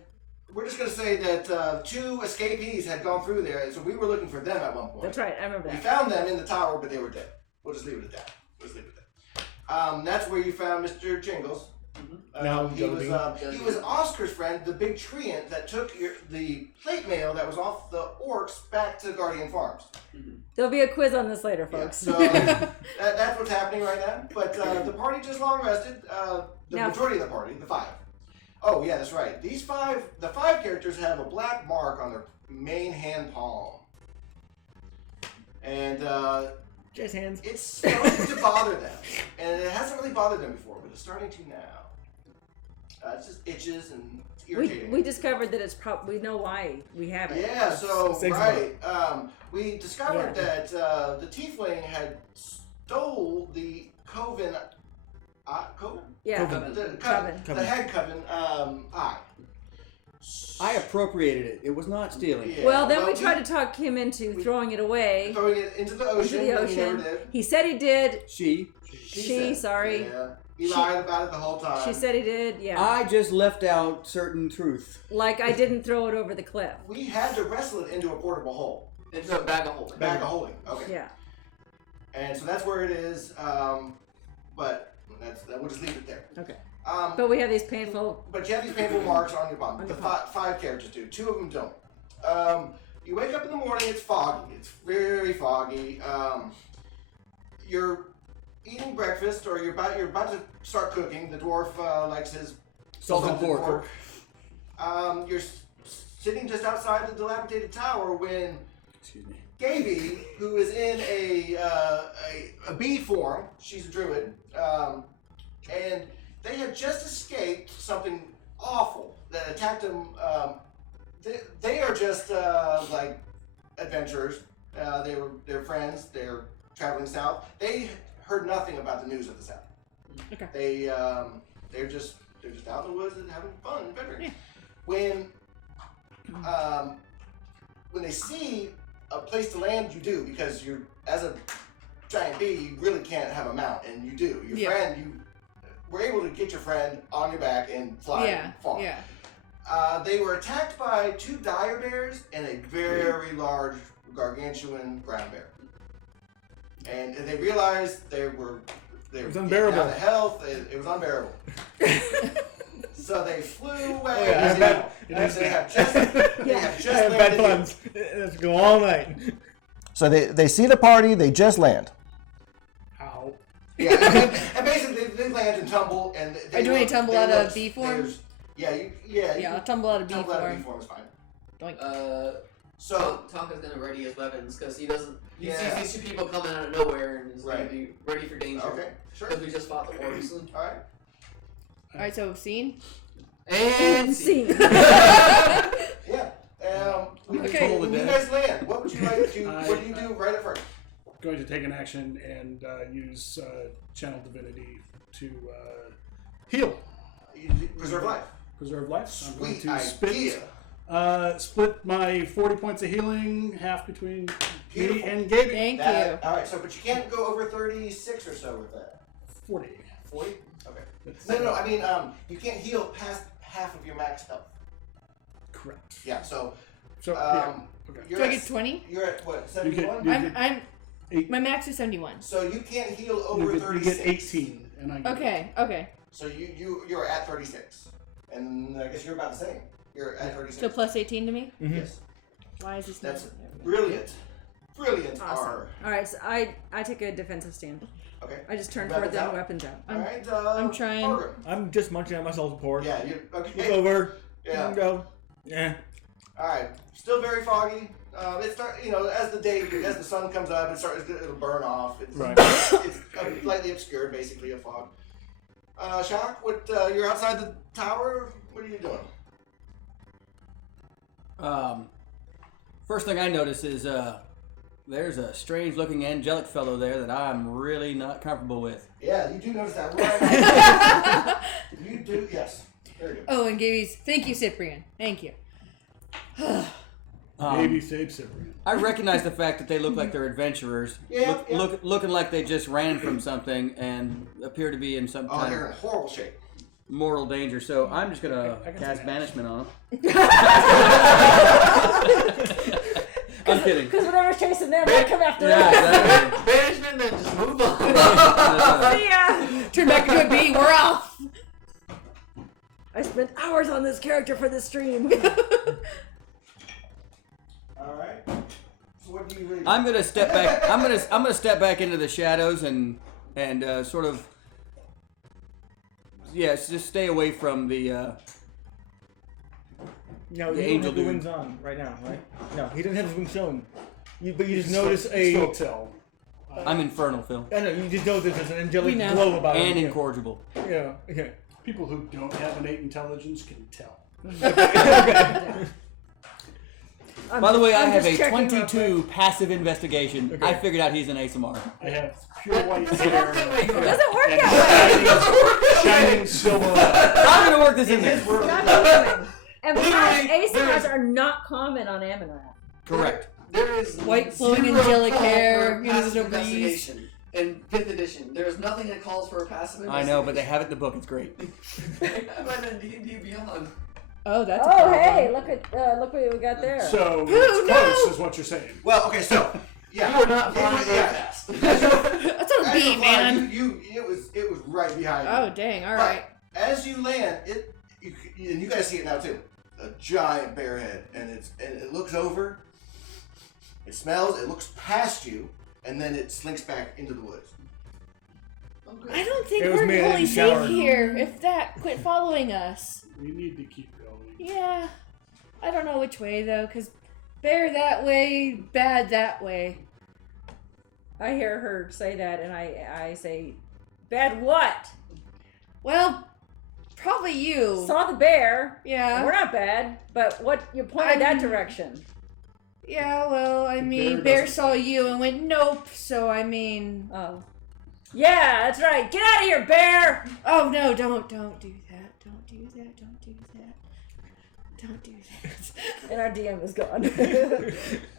we're just going to say that two escapees had gone through there, and so we were looking for them at one point. That's right. I remember We that. found them in the tower, but they were dead. We'll just leave it at that. That's where you found Mr. Jingles. No, he was Oscar's friend, the big treant that took the plate mail that was off the orcs back to Guardian Farms. There'll be a quiz on this later, Yeah, folks. so that's what's happening right now. But the party just long rested. The Now- majority of the party, the five. Oh yeah, that's right. The five characters have a black mark on their main hand palm, and Jazz hands. it's starting to bother them. And it hasn't really bothered them before, but it's starting to now. It's just itches and it's irritating. We discovered that we know why we have it. Yeah, so It's eczema. right. We discovered Yeah. that the Tiefling had stole the Kovinth. Kovinth? Yeah. The Coven. head coven eye. I appropriated it. It was not stealing. Yeah, Well, then we tried to talk him into throwing it away. Throwing it into the ocean. Into the and he never ocean. did. He said he did. She. She, sorry. Yeah. He lied about it the whole time. She said he did, yeah. I just left out certain truth. Like I didn't throw it over the cliff. We had to wrestle it into a portable hole. Into a bag of holding. Bag of holding. Okay. Yeah. And so that's where it is. But we'll just leave it there. Okay. But we have these painful. But you have these painful marks on your bum. On The your bum. five characters do. 2 of them don't. You wake up in the morning. It's foggy. It's very foggy. You're eating breakfast, or you're about to start cooking. The dwarf likes his Salted pork. You're sitting just outside the dilapidated tower when Gaby, who is in a bee form, she's a druid, and they had just escaped something awful that attacked them. They are just like adventurers. They're friends. They're traveling south. They heard nothing about the news of the south. Okay. They're just out in the woods and having fun and adventuring. Yeah. When they see a place to land, you do, because you're, as a giant bee, you really can't have a mount, and you do. Your friend, you were able to get your friend on your back and fly far. Yeah. They were attacked by 2 dire bears and a very large gargantuan brown bear. And they realized they were unbearable. down to health. It was unbearable. So they flew away. Oh, yeah, They have just I have bad landed. puns. Let's go all night. So they see the party. They just land. Ow. Yeah, and basically they land and tumble. And they Do we tumble out of B form? Yeah, I'll tumble out of B tumble out of B form. form is fine. Doink. So Tonka's gonna ready his weapons because he doesn't. He sees Yeah. these 2 people coming out of nowhere and is Right. gonna be ready for danger. Okay, sure. Because we just fought the orcs. All right. Alright, so scene? And Scene. Yeah. Okay. When you guys land, what would you like to? What do you do right at first? Going to take an action and use Channel Divinity to heal. Preserve life. Preserve life. I'm going Sweet to idea. split my 40 points of healing, half between me and Gaby. Thank All you. right. So, but you can't go over 36 or so with that. 40. 40. Okay. No. I mean, you can't heal past half of your max health. Correct. Yeah. So, So, yeah. Okay. you're Do I at, get 20? You're at what? You get- 71. you- My max is 71. So you can't heal You over get 36. 18, and I get Okay. So you're at 36, and I guess you're about the same. You're at 36. So plus 18 to me? Yes. Why is this That's not? brilliant. Brilliant. Awesome. R. All right, so I take a defensive stand. Okay. I just turn Weapons forward, then out? weapons out. All right. I'm trying. Orgrim. I'm just munching on my salted pork. Yeah. You okay? Look over. Yeah. Go. Yeah. All right. Still very foggy. It start, as the sun comes up, it'll burn off. It's, Right. It's slightly obscured, basically a fog. Shock, you're outside the tower. What are you doing? First thing I notice is there's a strange-looking angelic fellow there that I'm really not comfortable with. Yeah, you do notice that right. You do, yes. There you go. Oh, and Gaby's. Thank you, Cyprian. Thank you. Gaby saved Cyprian. I recognize the fact that they look like they're adventurers, Yeah, looking like they just ran from something and appear to be in some Oh, kind they're of in horrible shape. mortal danger. So I'm just gonna I can cast see that. banishment on them. I'm kidding. Because whatever's chasing them, they come after Yeah, us. exactly. banishment, then just move on. See ya. Turn back into a bee. We're off. I spent hours on this character for this stream. All right. So what do you really? I'm gonna step back. I'm gonna step back into the shadows and sort of just stay away from the. No, The you don't angel have the dude. wings on right now, right? No, he doesn't have his wings shown. But you just Still- notice still a. tell. I'm infernal, Phil, I know, you just know that there's an angelic We know. glow about and him. incorrigible. Yeah. Yeah. People who don't have innate intelligence can tell. By the way, I I'm have just a checking real 22 passive investigation. Okay. I figured out he's an ASMR. I have pure white hair It doesn't work and that way. shining silver. I'm gonna work this in there. Not human. And Literally, ASMRs are not common on Amynrath. Correct. There is White flowing zero angelic call hair, for you know, passive there's no breeze. investigation. In 5th edition, there is nothing that calls for a passive I investigation. know, but they have it in the book. It's great. But in D&D Beyond. Oh, that's a Oh, problem. hey, look what we got there. So Who it's close, knows? is what you're saying. Well, okay, so yeah, You are not flying very yeah. fast. That's a As you B, fly, man. it was right behind you. Oh, dang. All But right. as you land, and you guys see it now too. A giant bear head, and it looks over. It smells. It looks past you, and then it slinks back into the woods. I don't think It was we're me, I totally didn't shower. safe here. If that quit following us. We need to keep going. Yeah. I don't know which way, though, because bear that way, bad that way. I hear her say that, and I say, bad what? Well, probably you. Saw the bear. Yeah. We're not bad, but what you pointed that I'm- direction. Yeah, well, I mean, bear bear doesn't- saw you and went, nope, so I mean... Oh. Yeah, that's right. Get out of here, bear! Oh, no, don't do that. Don't do that. Don't do that. Don't do that. And our DM is gone.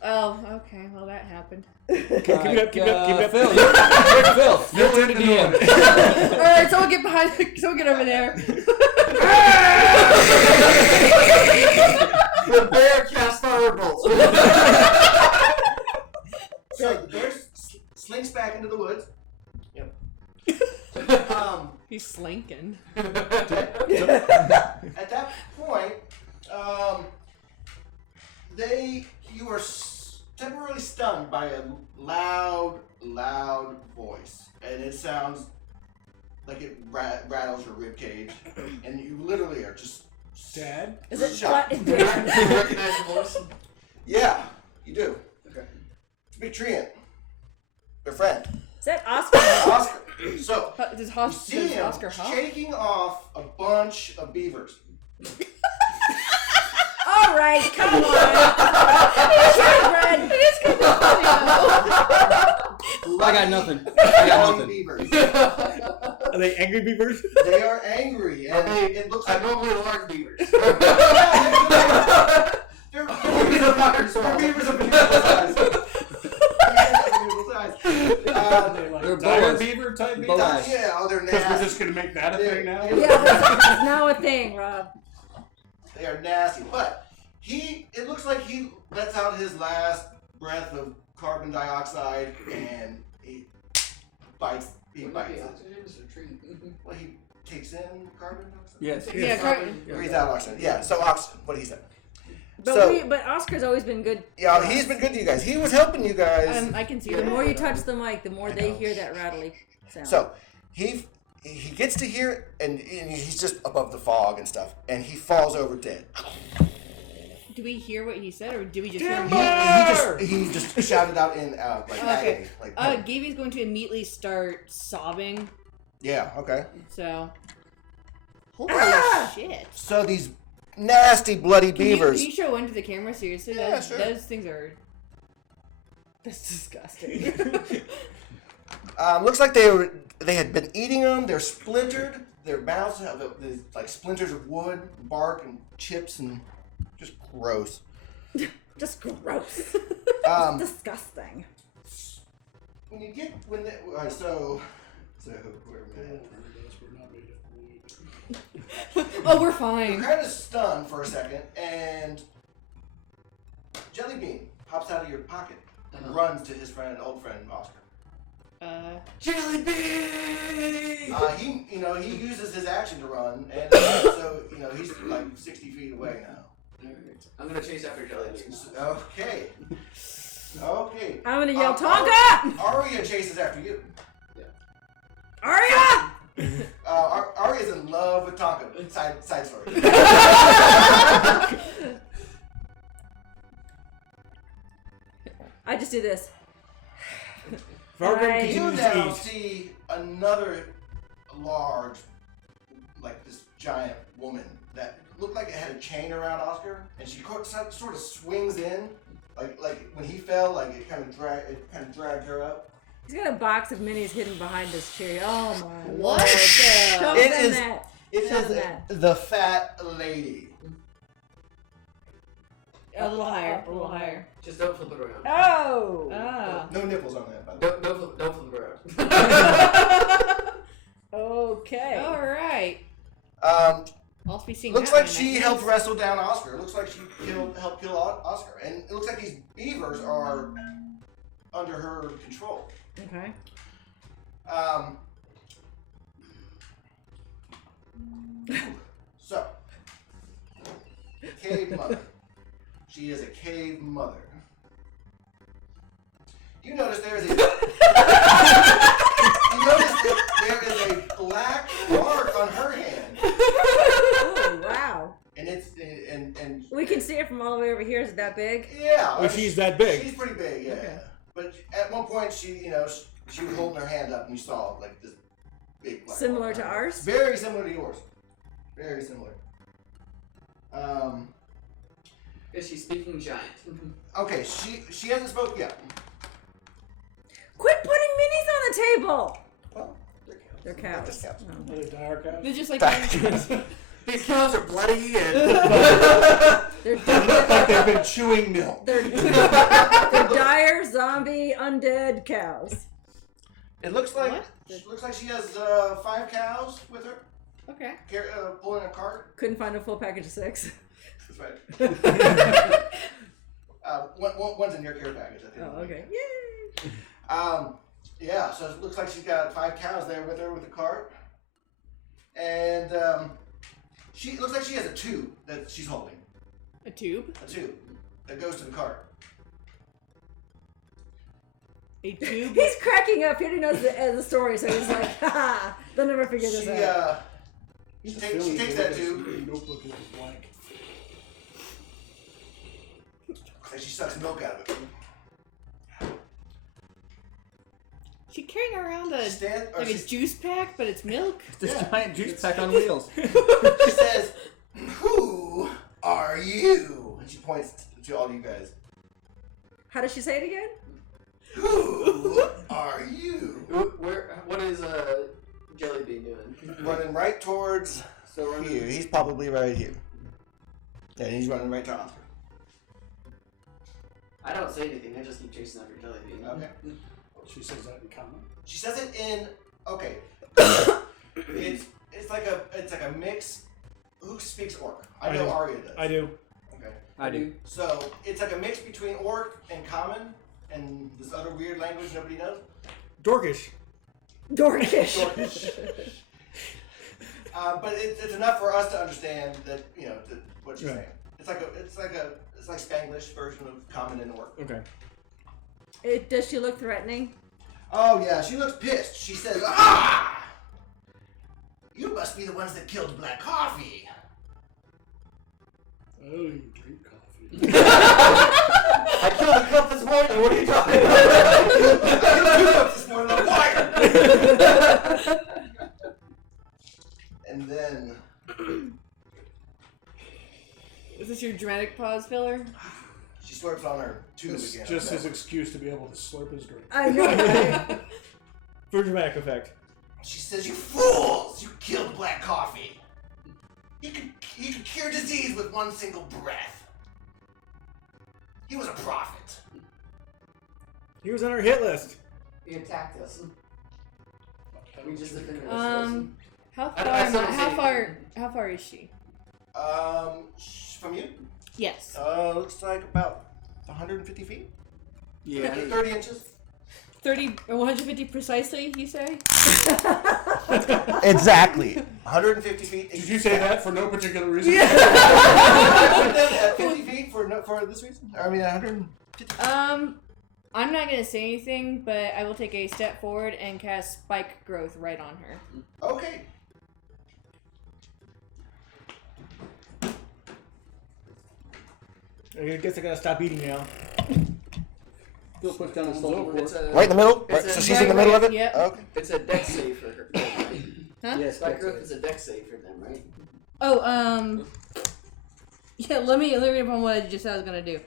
Oh, okay, well, that happened. Keep it up, keep it up, keep it up. Phil, your turn to DM. Alright, someone get behind, someone get over there. The bear casts firebolts. So the bear slinks back into the woods. Yep. He's slinking. At that point, you are temporarily stunned by a loud voice, and it sounds like it rattles your rib cage, and you literally are just Dad? Is it shocked. what? Do you recognize the voice? Yeah, you do. Okay. It's Big Treant, their friend, Is that Oscar? Oscar. So Does you see him Oscar hop? shaking off a bunch of beavers. All right, come on. Children. It is kind of funny, though. I got nothing. I got nothing. Beavers. Are they angry beavers? They are angry, and it looks like Abnormally large beavers. they're beavers of beautiful size. They're Tiger boas. beaver type beaver? Boas. Yeah, oh, they're Because we're nasty. just going to make that a thing now? Yeah, that's now a thing, Rob. They are nasty, but it looks like he lets out his last breath of carbon dioxide, and he bites it. Well, he takes in carbon dioxide? Yes. Yeah, Carton. Breathes out oxygen. Yeah, so oxygen, what he said. But Oscar's always been good. Yeah, he's been good to you guys. He was helping you guys. I can see The that. more you touch the mic, the more they hear that rattly sound. So he gets to hear it, and he's just above the fog and stuff, and he falls over dead. Do we hear what he said, or do we just hear him? He just shouted out in like Okay. agony, like Gaby's going to immediately start sobbing. yeah, okay. So, holy shit! So these nasty bloody beavers. Can you show one to the camera? Seriously, Yeah, sure. those things are. That's disgusting. Looks like they had been eating them. They're splintered. Their mouths have these, like splinters of wood, bark, and chips, and just gross. Just gross. Disgusting. When you get so where am I? Oh, we're You're fine. kind of stunned for a second, and Jelly Bean pops out of your pocket and runs to his old friend Oscar. Jelly bean! He uses his action to run, and so he's like 60 feet away now. Alright. I'm gonna chase after Jelly bean. Okay. I'm gonna yell, Tonka! Arya chases after you. Arya! Arya's in love with Tonka. Side story. I just do this. Vargrim Right. You continues now to eat. see another large, like this giant woman that looked like it had a chain around Oscar, and she sort of swings in, like when he fell, like it kind of dragged her up. He's got a box of minis hidden behind his chair. Oh my What? Show It them is- that. It Show is them that. the fat lady. A little higher. A little higher. Just don't flip it around. Oh! Ah. No nipples on that, by the way. Don't flip it around. Okay. Alright. I'll be seeing Looks that like one she next. helped wrestle down Oscar. Looks like she helped kill Oscar. And it looks like these beavers are under her control. Okay. So, cave mother. She is a cave mother. You notice there is a. You notice that there is a black mark on her hand, Oh, wow. and it's and We can see it from all the way over here. Is it that big? yeah. Oh, she's that big. She's pretty big, yeah. Okay. But at one point, she was holding her hand up, and you saw like this big black Similar mark to on her. ours? Very similar to yours. Very similar. Is she speaking giant? Okay, she hasn't spoke yet. Quit putting minis on the table! Well, They're cows. Just cows. Oh. Are they dire cows? They're just like These cows are bloody and They're Like they've been chewing milk. they're dire, zombie, undead cows. It looks like What? she has 5 cows with her, okay. pulling a cart. Couldn't find a full package of 6. That's right. One's in your care package, I think. Oh, okay. Yay! Yeah, so it looks like she's got 5 cows there with her with the cart, and it looks like she has a tube that she's holding. A tube? A tube that goes to the cart. A tube? He's cracking up. He already knows the story, so he's like, ha! They'll never figure this out. She takes that tube. Notebook is blank. And she sucks milk out of it. She carrying around a Or like a juice pack, but it's milk. This Yeah. giant juice pack on wheels. She says, "Who are you?" And she points to all you guys. How does she say it again? Who are you? what is Jellybean doing? Running right towards So running. here. He's probably right here. And he's running right to Oscar. I don't say anything. I just keep chasing after Jellybean. Okay. She says that in common. She says it in it's like a mix. Who speaks Orc? I know do. Arya does. I do. Okay. I do. So it's like a mix between Orc and Common and this other weird language nobody knows. Dorkish. Dorkish. Dorkish. But it's enough for us to understand that what she's Right. saying. It's like Spanglish version of Common and Orc. Okay. Does she look threatening? Oh yeah, she looks pissed. She says, "Ah! You must be the ones that killed Black Coffee." Oh, you drink coffee. I killed a cup this morning. What are you talking about? I killed 2 cups this morning on fire. And then Is this your dramatic pause filler? she slurps on her tube It's again. just his excuse to be able to slurp his drink. I know, right? For dramatic effect. She says, "You fools! You killed Black Coffee. He could cure disease with one single breath. He was a prophet." He was on our hit list. He attacked us. We just defended How I far? still don't say How far is she? From you? Yes. Looks like about 150 feet. Yeah. 30 inches. 30 or 150 precisely, you say? Exactly. 150 feet. Did you say that for no particular reason? At 50 feet for this reason? I mean, 150 feet. I'm not gonna say anything, but I will take a step forward and cast Spike Growth right on her. Okay. I guess I gotta stop eating now. Go push down the salt. It's a, Right in the middle? It's Right, a- so she's in the middle of it? Yep. Okay. It's a deck save for her. Huh? Yes, Spike growth is a deck save for them, right? Oh, yeah, let me read up on what I just said I was gonna do.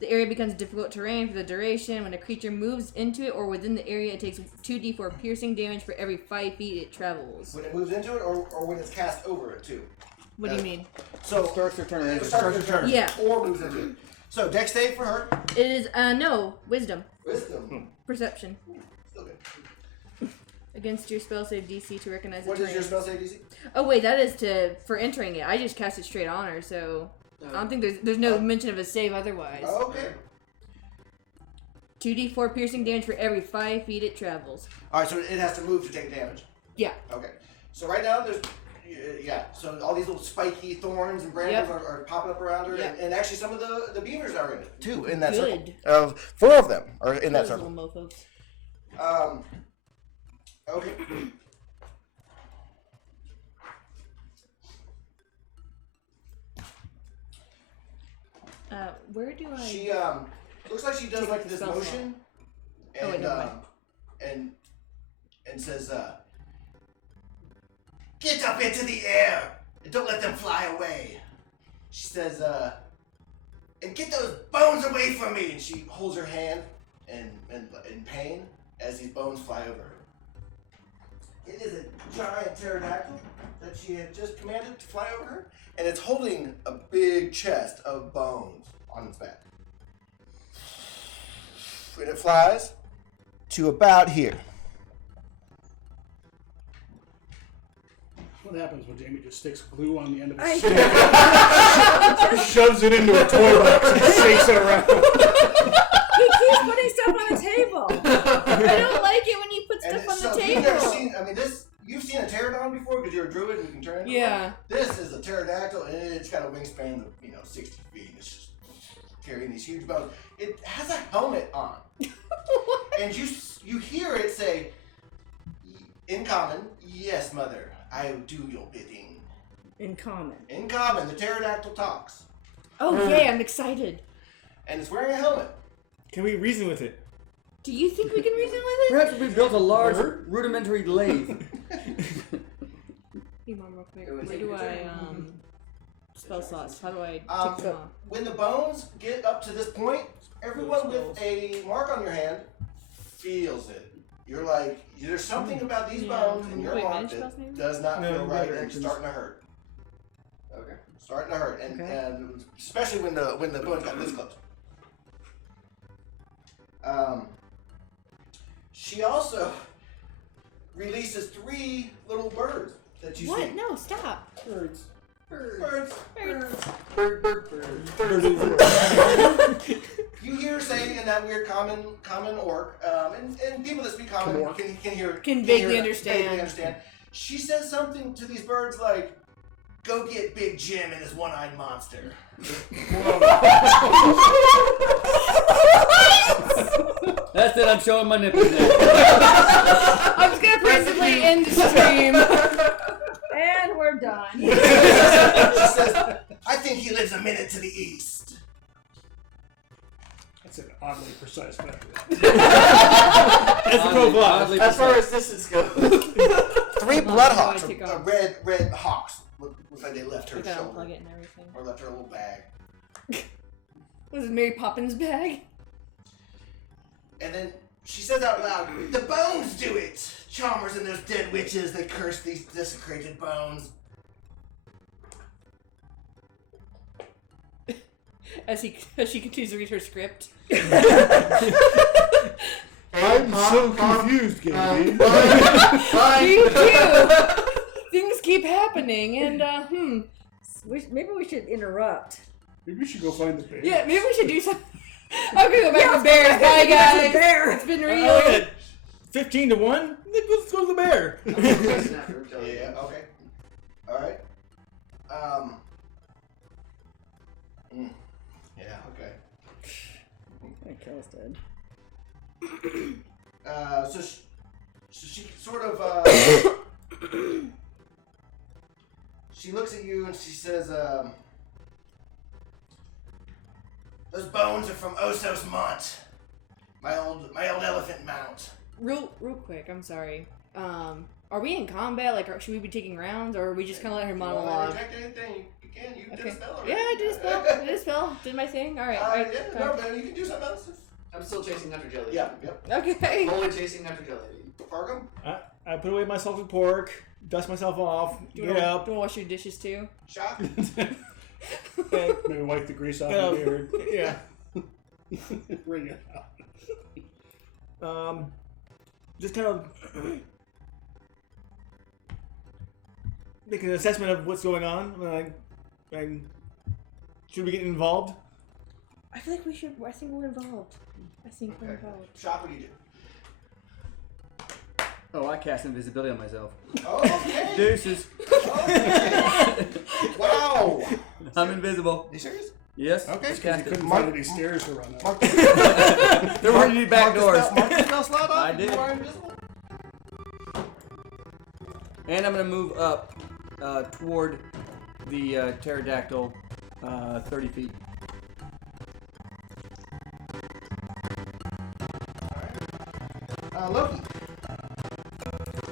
The area becomes difficult terrain for the duration. When a creature moves into it or within the area, it takes 2d4 piercing damage for every 5 feet it travels. When it moves into it or when it's cast over it, too? What do you mean? So Starts her turn. it starts her turn. Yeah. Or moves into it. So dex save for her. It is no wisdom, Wisdom. perception Still good. against your spell save DC to recognize the What terrain. is your spell save DC? Oh wait, that is for entering it. I just cast it straight on her, so I don't think there's no mention of a save otherwise. Okay. 2d4 piercing damage for every 5 feet it travels. All right, so it has to move to take damage. Yeah. Okay. So right now there's, yeah. So all these little spiky thorns and brambles are popping up around her, Yep. and actually some of the beavers are in it too. In that Good. circle. 4 of them are in that Those circle. little mofos. Okay. Where do I? She looks like she does Take like the this spell motion, Oh, wait, and never mind. and says, "Get up into the air and don't let them fly away." She says, "And get those bones away from me." And she holds her hand in pain as these bones fly over her. It is a giant pterodactyl that she had just commanded to fly over her, and it's holding a big chest of bones on its back. And it flies to about here. What happens when Jamie just sticks glue on the end of I- his stick? Shoves it into a toy box and shakes it around. He keeps putting stuff on the table. I don't like it when you put And stuff on so the you've never table. seen, I mean, you've seen a pterodon before because you're a druid and you can turn into Yeah. one. This is a pterodactyl and it's got a wingspan of 60 feet. It's just carrying these huge bones. It has a helmet on, and you hear it say, in common, "Yes, mother, I will do your bidding." In common. In common, the pterodactyl talks, Oh yay! I'm excited. and it's wearing a helmet. Can we reason with it? Do you think we can reason with it? Perhaps we built a large rudimentary lathe. Hey mom, real quick. It would Where take do a I turn. spell slots? How do I take So them off? when the bones get up to this point, everyone with a mark on your hand feels it. You're like, there's something about these Yeah. bones and your Wait, mark manage that spells maybe? does not No, feel right better and it's actions. starting to hurt. Okay. Starting to hurt, and especially when the bones got this close. She also releases 3 little birds that you What? see. No, stop. Birds. Birds. Bird. You hear her saying in that weird common orc, and people that speak common Orc. can hear Can hear vaguely it, understand. Vaguely understand. She says something to these birds like, "Go get Big Jim and his one-eyed monster." That's it. I'm showing my nipples now. I'm just gonna principally end the stream. And we're done. She says, "I think he lives a minute to the east." That's an oddly precise measurement. That's the profile. Oddly As far precise. as distance goes. 3 Hold on, blood how do I hawks, take off? red hawks. Looks like they left her I gotta shoulder unplug it and everything. or left her a little bag. Was it Mary Poppins' bag? And then she says out loud, "The bones do it! Chalmers and those dead witches, they curse these desecrated bones." As she continues to read her script. I'm so confused, Gaby. Me too. Things keep happening, and Maybe we should interrupt. Maybe we should go find the bear. yeah, maybe we should do something. I'm gonna go back to the bears. Bye, guys. Bear. It's been Oh, real. yeah. 15 to 1? Let's go to the bear. Yeah, okay. Alright. Yeah, okay. My Kel's dead. So she sort of, she looks at you and she says, "Those bones are from Osos Mont, my old elephant mount." Real quick. I'm sorry. Are we in combat? Like, should we be taking rounds, or are we just kind of let her You wanna monologue? reject anything, you can. You did a Okay. spell already. Yeah, I did a spell. Did my thing. All right. Yeah, no, man, you can do something else. I'm still chasing after Jelly. Yeah, yep. Okay. Only chasing after Jelly. Fargo? I I put away my salted pork, dust myself off, get up. Do you wash your dishes too? Shock. Maybe wipe the grease off your beard. Yeah. Bring it out. Just kind of make an assessment of what's going on. Should we get involved? I feel like we should. I think we're involved. We're involved. Shock, what do you do? Oh, I cast invisibility on myself. Okay. Deuces. Okay. Wow. I'm invisible. Are you serious? Yes. Okay. Just You cast it. couldn't find any stairs to run up. Mark There weren't any back doors. Mark the spell slot up. I did. You are invisible. And I'm going to move up toward the pterodactyl 30 feet. Loki.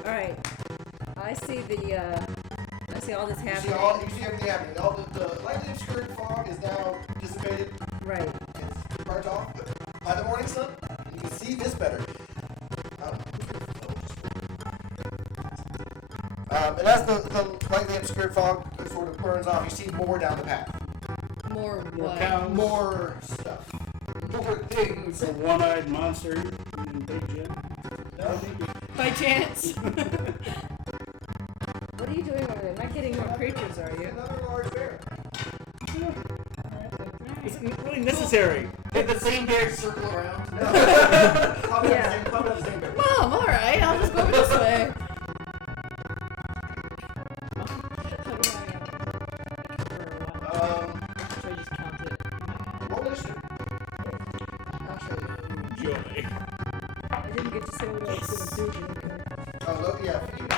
All right. I see all this You see happening. everything happening. All the lightly obscured fog is now dissipated. Right. It's burnt off, but by the morning sun, you can see this better. And as the lightly obscured fog sort of burns off, you see more down the path. More More what? cows. More stuff. More things. A one-eyed monster and Big Jim. No? By chance. What are you doing over there? Not getting more creatures, are you? Another large bear. It's really necessary. Did the same bear circle around? No. Probably Yeah. not the same bear. Mom, all right. I'll just go over this way. Should I just count it? Roll initiative. I'll show you. Joy. I didn't get to say what I was going to do. Oh, Loki, yeah, for you.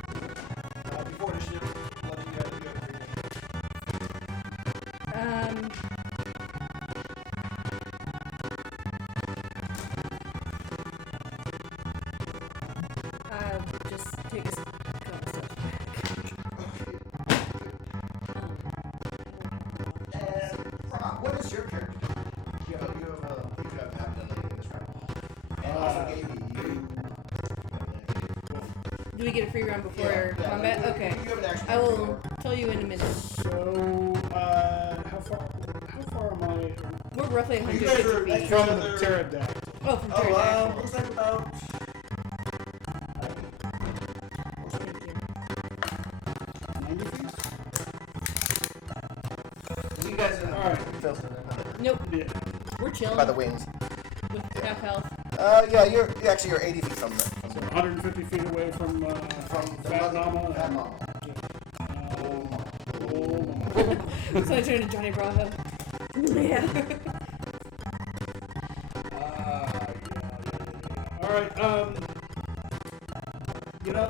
Before initiative, what do you guys do? I'll just take a couple steps back. And what is your character? You haven't done anything in this round. And also gave you. Do we get a free round before Yeah, combat? you- Okay. You haven't actually. I will tell you in a minute. So, how far am I We're roughly You guys 150 are feet. from the pterodactyl? Oh, from Oh, pterodactyl. looks like about. Thank you. 90 feet? You guys are. Alright. Nope. Yeah. We're chilling By the wings. with half health. Yeah, you're 80 feet from the. So 150 feet away from Fat Mama. Fat Mama. So I turned to Johnny Bravo. Yeah. Alright,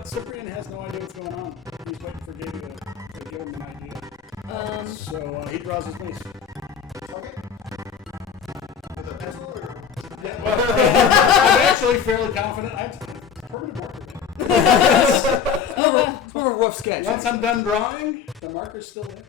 Cyprian has no idea what's going on. He's waiting for Gaby to give him an idea. So he draws his mace. Okay. With a pencil or? Yeah, well, I'm actually fairly confident. I'm permanent marker. Oh, wow. It's more of a rough sketch. Once I'm done drawing, the marker's still there.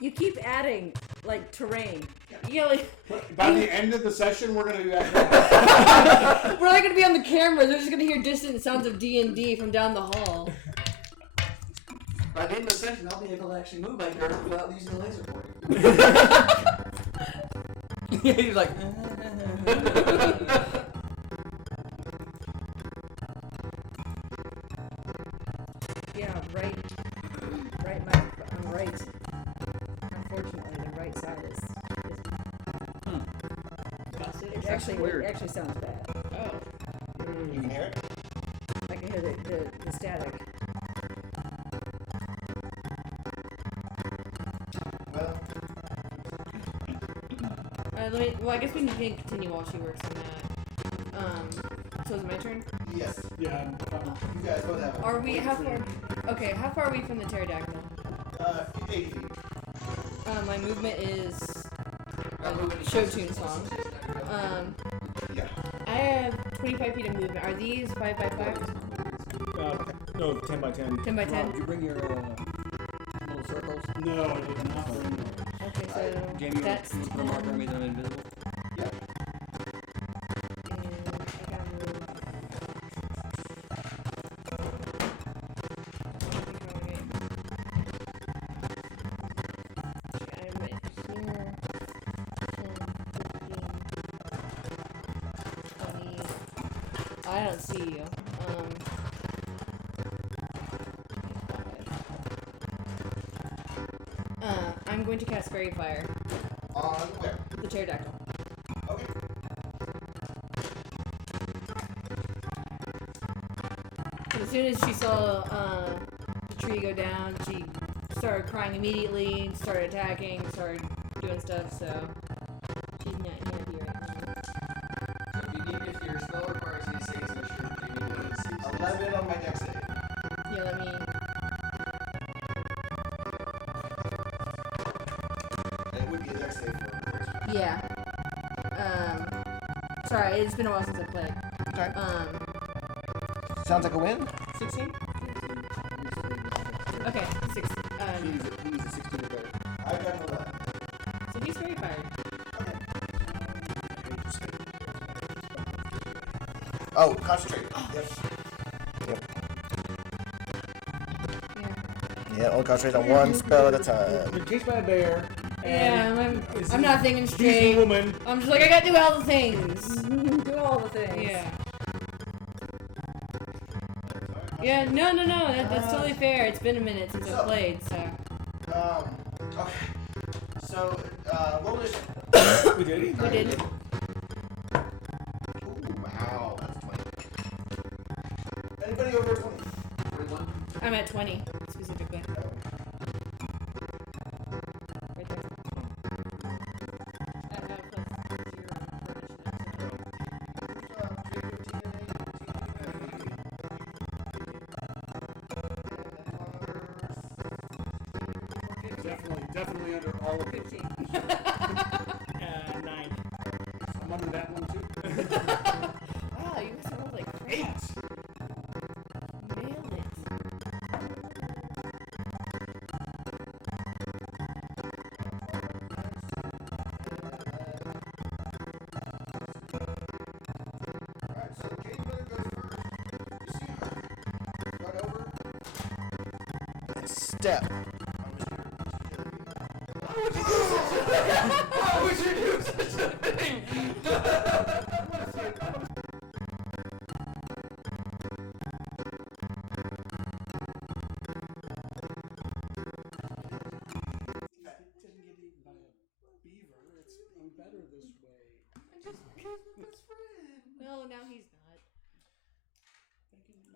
You keep adding, like, terrain. Yeah, like, By the end of the session, we're gonna do that. we're not gonna be on the camera. They're just gonna hear distant sounds of D&D from down the hall. By the end of the session, I'll be able to actually move my character without using the laser pointer. Yeah, he's like. Yeah, right. I'm right. Unfortunately, the right side is Busted. it actually weird. It actually sounds bad. Oh. You can hear it? I can hear the static. Well, Well, I guess we can continue while she works on that. So is it my turn? yes. Yeah, You guys both have it. Are we, how far, okay, how far are we from the pterodactyl? 80 feet. My movement is I'll move any show closer tune to song. Yeah. I have 25 feet of movement. Are these 5 by 5? No, 10 by 10. 10 by 10. Did you bring your little circles? No, I did not bring those. Okay, so Jamie, that's you put a marker and 10. made them invisible? Yeah. And I gotta move. I went here. 10, 15, 20. I don't see you. I'm going to cast Fairy Fire. On where? The pterodactyl. Okay. As soon as she saw the tree go down, she started crying immediately, started attacking, started doing stuff, so she's not happy right now. So if your spell requires you to say it's a shirt, you need one of these. 11 on my dex save. Yeah, let me... It would be a dex save for Yeah. Sorry, it's been a while since I played. Okay. Sounds like a win. 16? Okay, 6. He's a 16 or better. I've got 11. So he's Fairy Fired. Oh, concentrate. Yep. Yeah, only concentrate on one spell at a time. You're chased by a bear. Yeah, I'm not thinking He's a straight. woman. I'm just like, I gotta do all the things. Do all the things. Yeah. Yeah, no, that's totally fair. It's been a minute since I played, so. Okay. So, roll initiative. We did. We did. Ooh, wow, that's 20. Anybody over 20? 41. I'm at 20, specifically. Right there. I have plus 0 for Definitely under all of it. 15. 9. I'm under that one too. Wow, you guys rolled like crap. 8. Nailed it. Alright, so Katie Miller goes first. You see her run over and step on Mr. Why would you do such a thing? Didn't get eaten by a beaver. I'm better this way. Well, now he's not.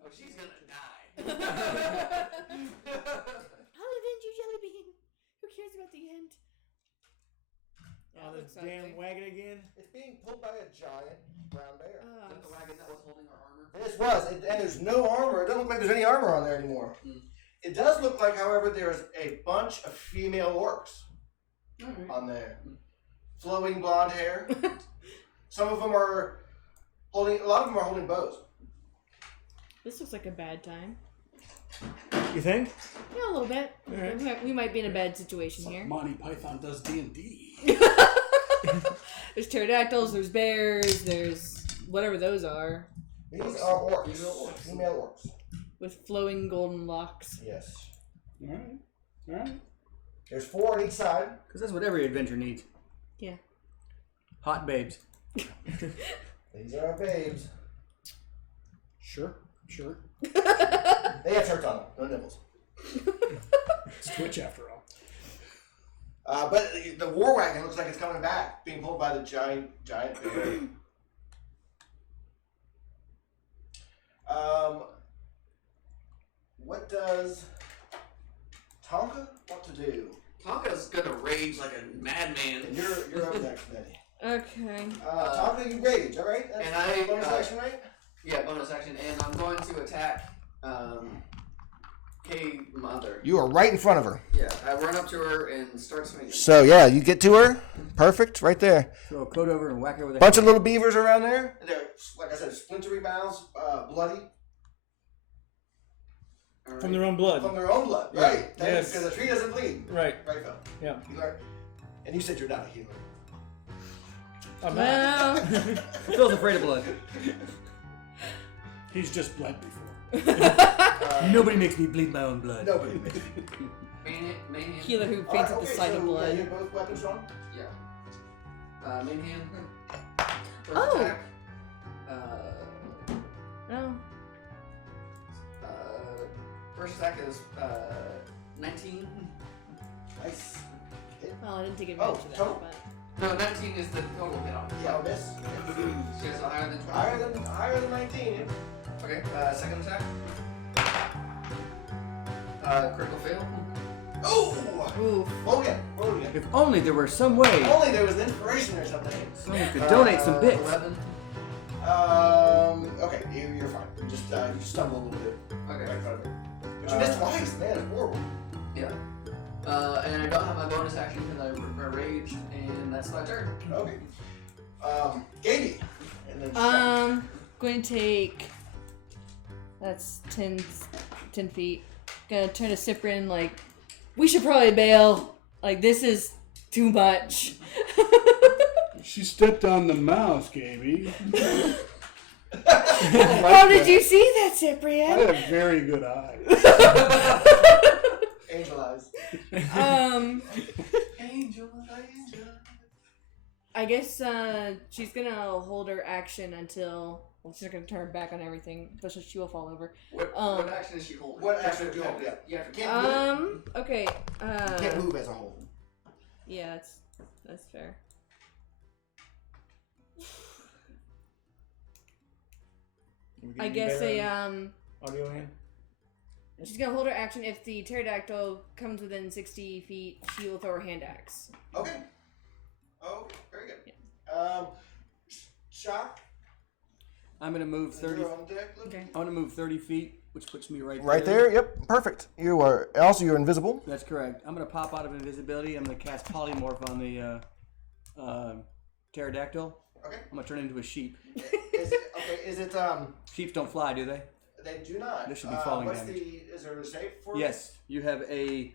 Oh, she's gonna die. I'll avenge you, Jelly Bean. Who cares about the end? Oh, this looks damn ugly. wagon again. It's being pulled by a giant brown bear. Is that the wagon that was holding our armor? This was, and there's no armor. It doesn't look like there's any armor on there anymore. It does look like, however, there's a bunch of female orcs on there. Flowing blonde hair. Some of them are holding, a lot of them are holding bows. This looks like a bad time. You think? Yeah, a little bit. Alright. We might be in a bad situation It's like here. Monty Python does D&D. There's pterodactyls, there's bears, there's whatever those are. These are orcs. Female orcs. With flowing golden locks. Yes. Alright. There's 4 on each side. Because that's what every adventure needs. Yeah. Hot babes. These are our babes. Sure. They have shirts on them, no nipples. It's Twitch after all. But the war wagon looks like it's coming back, being pulled by the giant bear. What does Tonka want to do? Tonka's gonna rage like a madman. And you're up next, Betty. Okay. Tonka, you rage, all right? That's And I, bonus action, right? Yeah, bonus action, and I'm going to attack K Mother. You are right in front of her. Yeah, I run up to her and start swinging. So yeah, you get to her. Perfect, right there. Throw a coat over and whack her with a Bunch of little beavers around there. They're, like I said, splintery mouths, bloody. All From right. their own blood. From their own blood, Yeah. right? Yes. Because the tree doesn't bleed. Right. Right, Phil? Yeah. You learned. And you said you're not a healer. I'm not. Well, Phil's afraid of blood. He's just bled before. Nobody makes me bleed my own blood. Nobody makes me. Main hand. healer who All faints right, at the okay, sight so, of Yeah, blood. you're both weapons strong? Yeah. Main hand. First Oh. attack. No. First attack is 19. Nice. Well, I didn't take advantage of that, total? but No, 19 is the total hit on. Yeah, I'll miss. Okay, so higher than 20. Higher than 19. Okay, second attack. Critical fail. Oh! oof. Roll again. Roll again. If only there were some way Only there was an inspiration or something. someone could donate some bits. 11. Okay, you're fine. You just you stumble a little bit. Okay. Right in front of it. But you missed twice, man. It's horrible. Yeah. And I don't have my bonus action because I raged, and that's my turn. Okay. Gaby. And then Going to take. That's 10 feet. Gonna turn to Cyprian like, we should probably bail. Like, this is too much. She stepped on the mouse, Gaby. How did you see that, I Cyprian? have very good eyes. Angel eyes. Angel. I guess she's gonna hold her action until. Well, she's not gonna turn back on everything, but she will fall over. What action is she holding? What action do you hold? Yeah. You have to Can't move. Okay. You can't move as a whole. Yeah, that's fair. I guess Audio hand. she's gonna hold her action. If the pterodactyl comes within 60 feet, she will throw her hand axe. Okay. Oh, very good. Shock. I'm gonna move 30. You're on deck, Luke. Okay. I'm gonna move 30 feet, which puts me right Right there. Yep. Perfect. You are also you're invisible. That's correct. I'm gonna pop out of invisibility. I'm gonna cast polymorph on the pterodactyl. Okay. I'm gonna turn into a sheep. Is it Sheep don't fly, do they? They do not. This should be falling what's damage. Is there a save for it? Yes, you have a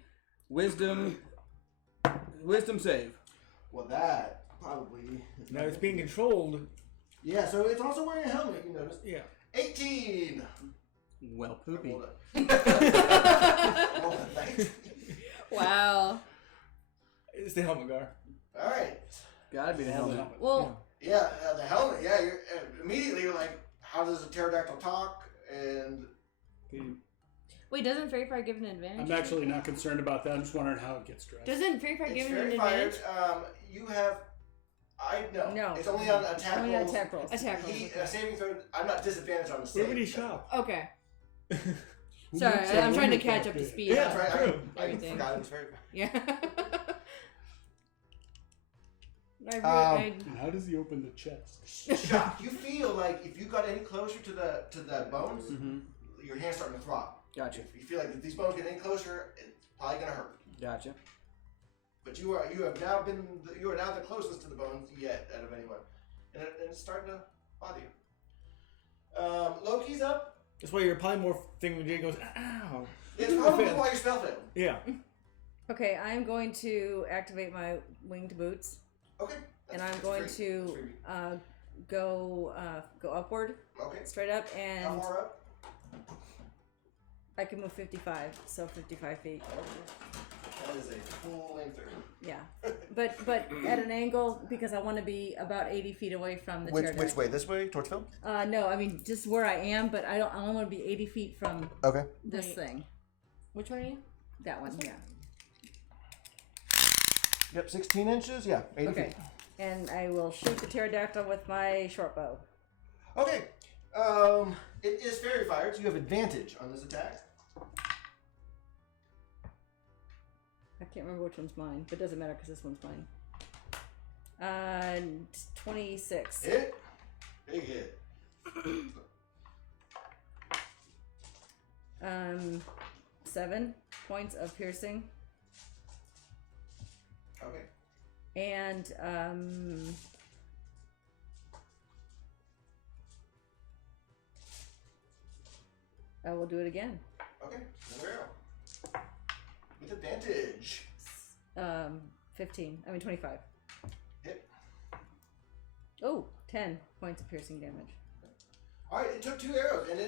wisdom save. Well, that probably. Now it's being controlled. Yeah, so it's also wearing a helmet. You notice. Yeah. 18. Well, poopy. Roll it. Thanks. Wow. It's the helmet guard. All right. Gotta be the helmet. Well, Yeah, the helmet. Yeah, you're immediately you're like, how does a pterodactyl talk? And wait, doesn't Fairy Fire give an advantage? I'm actually not concerned about that. I'm just wondering how it gets dressed. Doesn't Fairy Fire it's give an very advantage? fired. You have. No. It's only on attack Only rolls. attack rolls. Attack rolls. A saving throw. I'm not disadvantaged on the save. Where would he shop? Okay. Who Sorry, makes a I'm trying to limit catch like up to this? speed. Yeah, on That's right. true. I Everything. forgot it was very. Yeah. And how does he open the chest? Shock. You feel like if you got any closer to the bones, your hand's starting to throb. Gotcha. You feel like if these bones get any closer, it's probably gonna hurt. Gotcha. But you are now the closest to the bones yet out of anyone, and it's starting to bother you. Loki's up. That's why your polymorph thing when Jay goes, ow. It's probably why your spell failed. Yeah. Okay, I'm going to activate my winged boots, Okay. and I'm going to go upward, Okay. straight up, How and far up? I can move 55, so 55 feet. That is a full length. Yeah, but at an angle because I want to be about 80 feet away from the pterodactyl. Which way? This way towards Phil? No, I mean just where I am, but I only want to be 80 feet from Okay. this thing. Which one are you? That one, yeah. Yep, 16 inches. Yeah, 80 Okay, feet. and I will shoot the pterodactyl with my short bow. Okay. It is fairy fired, so you have advantage on this attack. I can't remember which one's mine, but it doesn't matter because this one's mine. 26. Hit. Big hit. 7 points of piercing. Okay. And I will do it again. Okay, another arrow. With advantage. 15. I mean 25. Hit. Oh, 10 points of piercing damage. Alright, it took 2 arrows and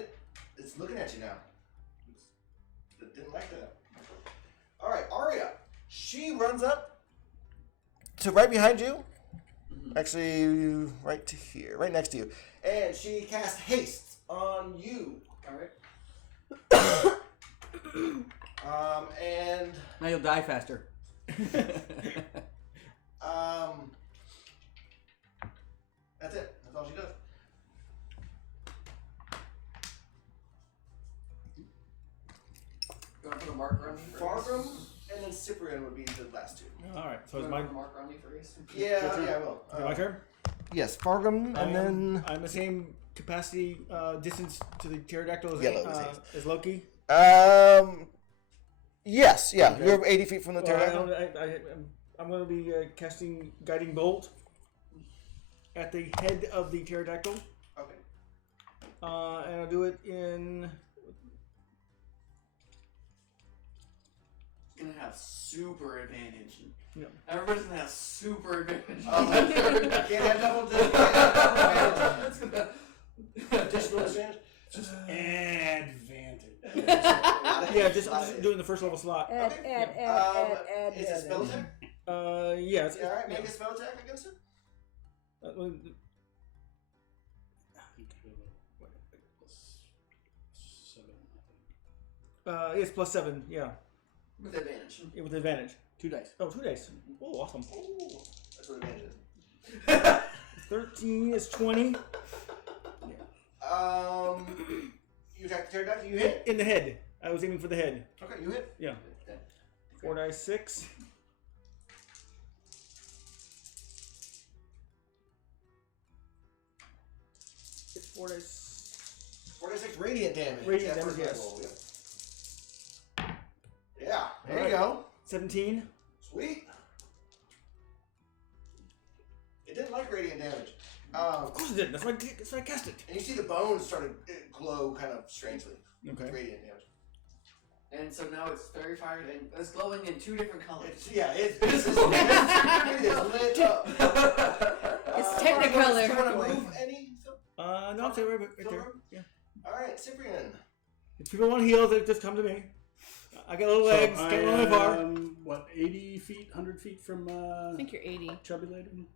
it's looking at you now. It didn't like that. Alright, Arya. She runs up to right behind you. Actually, right to here. Right next to you. And she casts haste on you. Alright. And Now you'll die faster. that's it. That's all she does. You want to put a marker on me for Fargrim and then Cyprian would be the last two. All right. So You it's want my to put a marker on me for haste? Yeah, I will. my turn. Yes, Fargrim and then I'm the same capacity distance to the pterodactyl as, Yellow is haste. as Loki. Yes, yeah. Okay. You're 80 feet from the pterodactyl. I'm going to be casting Guiding Bolt at the head of the pterodactyl. Okay. And I'll do it in. Gonna have super advantage. Yeah. Everybody's gonna have super advantage. Can't have double That's gonna. additional advantage. Just advantage. Yeah, just doing the first level slot. Add. Is it spell attack? Yeah. It's, Yeah, alright, make a spell attack against it. It's +7. Yeah. With advantage. Yeah, with advantage. 2 dice. Oh, 2 dice. Oh, awesome. Ooh, that's what advantage is. 13 is 20. You attack the pterodactyl, you hit. In the head. I was aiming for the head. Okay, you hit. Yeah. 4 dice, 6. It's 4 dice. 46 radiant damage. Radiant Yeah, damage, first yes. roll, yep. Yeah, there Alright. you go. 17. Sweet. It didn't like radiant damage. Of course it didn't. That's why I cast it. And you see the bones started glow kind of strangely. Okay. Radiant damage. And so now it's fairy fired and it's glowing in 2 different colors. It's it is lit up. It's Do you Technicolor. want to move any? No, I'll say right there. Silver? Yeah. Alright, Cyprian. If people want heals, they just come to me. I got little legs, So can't run that far. what, 80 feet, 100 feet from I think you're 80. Chubby Lady?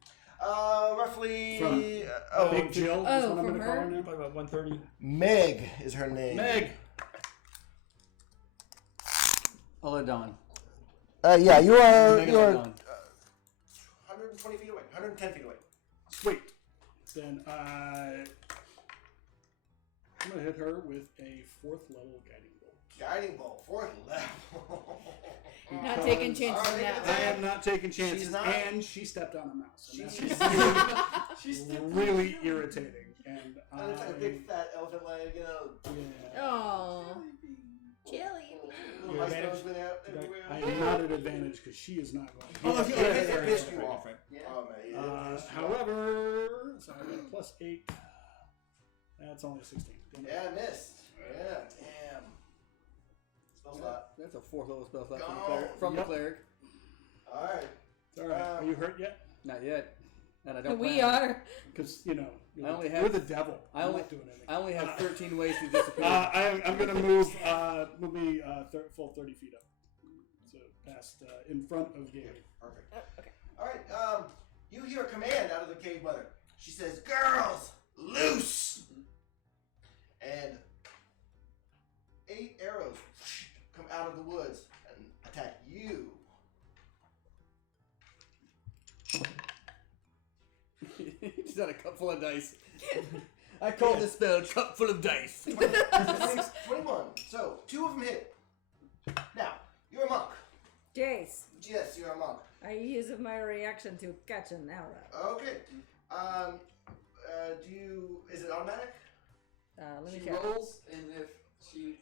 Roughly. From Big Jill is Oh, what I'm from going to call her? her now. Probably about 130. Meg is her name. Meg. Dawn. Yeah, you are. Meg You are Dawn. 120 feet away. 110 feet away. Sweet. Then I'm going to hit her with a 4th level guiding bolt. Guiding bolt, 4th level. Not taking chances on that I one. am not taking chances, She's not- and she stepped on a mouse. And that's really irritating. And And it's like a big fat elephant leg, you know. yeah. Oh. Jelly. Little ice nose went out everywhere. I am not at advantage because she is not going. Oh, to it pissed you off. Yeah. Oh, man. it pissed you off. However, so I got a +8. That's only a 16. Yeah, I missed. Yeah, damn. Spell slot. That's a 4th level spell slot Go. from the Yep. cleric. Alright. It's all right. Are you hurt yet? Not yet. And I don't We plan on it. are. Because you're I only you're have- the devil. I I'm only- not doing anything. I only have 13 ways to disappear. I'm going to move me full 30 feet up. So past in front of Gabe. Perfect. Okay. Alright, you hear a command out of the cave mother. She says, "Girls, loose!" And 8 arrows come out of the woods and attack you. He's got a cup full of dice. I call this spell cup full of dice. 21. So, 2 of them hit. Now, you're a monk. Jace, Yes, you're a monk. I use my reaction to catch an arrow. Okay. Is it automatic? Let me She check. rolls, and if she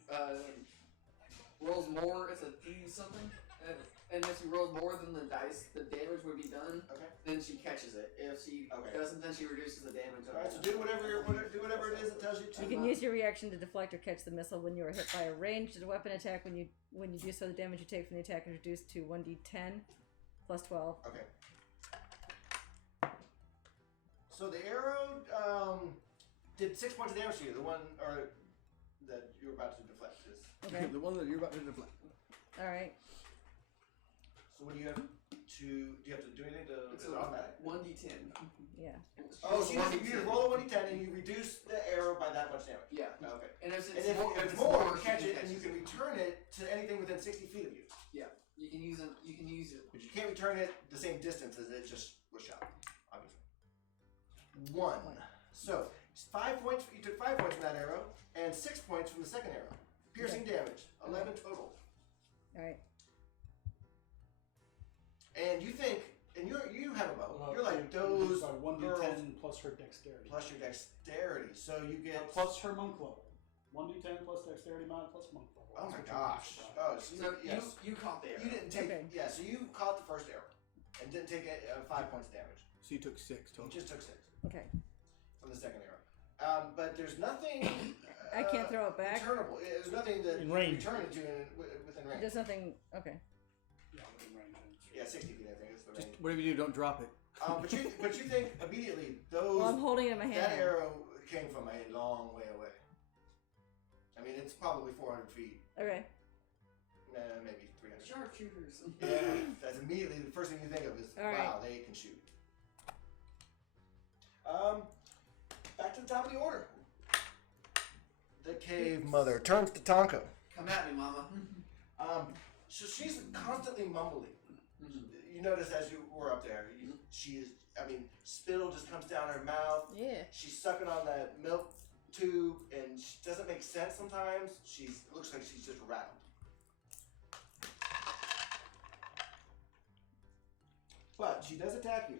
rolls more, it's a D something. And if she rolls more than the dice, the damage would be done. Okay. Then she catches it. If she doesn't, then she reduces the damage. All right. So do whatever it is it tells you to. You can use your reaction to deflect or catch the missile when you are hit by a ranged weapon attack. When you do so, the damage you take from the attack is reduced to 1d10 plus 12. Okay. So the arrow did 6 points of damage to you. The one or that you're about to deflect is. Okay. The one that you're about to deflect. All right. So what do you have to? Do you have to do anything to? It's is it automatic? 1d10. Yeah. Oh, so you just roll a 1d10 and you reduce the arrow by that much damage. Yeah. Okay. And if And it's if more, it's more, you catch it and you can return it to anything within 60 feet of you. Yeah. You can use it. You can use it. But you can't return it the same distance as it just was shot. Obviously. 1. So 5 points. You took 5 points from that arrow and 6 points from the second arrow. Piercing damage. 11 total. All right. And you think, and you have a bow. You're like You those use a 1d10 girls plus her dexterity. plus your dexterity. So you get Plus her monk level. 1d10 plus dexterity mod plus monk level. Oh That's my what gosh. you use. Oh, so So yes. you caught the arrow. You didn't take. Okay. Yeah, so you caught the first arrow and didn't take 5 points of damage. So you took 6 You total. just took 6 Okay. from the second arrow. But there's nothing. I can't throw it back. Returnable. There's nothing that In you range. return it to within range. There's nothing. Okay. Yeah, within range. Yeah, 60 feet. I think is the range. Just whatever you do, don't drop it. But you think immediately those Well, I'm holding it in my hand. that arrow came from a long way away. I mean, it's probably 400 feet. Okay. Maybe 300. Sharpshooters. Yeah, that's immediately the first thing you think of is, All right. wow, they can shoot. Back to the top of the order. The cave mother turns to Tonka. Come at me, mama. So she's constantly mumbling. You notice as you were up there, she is, I mean, spittle just comes down her mouth. Yeah. She's sucking on that milk tube, and she doesn't make sense sometimes. It looks like she's just rattled. But she does attack you.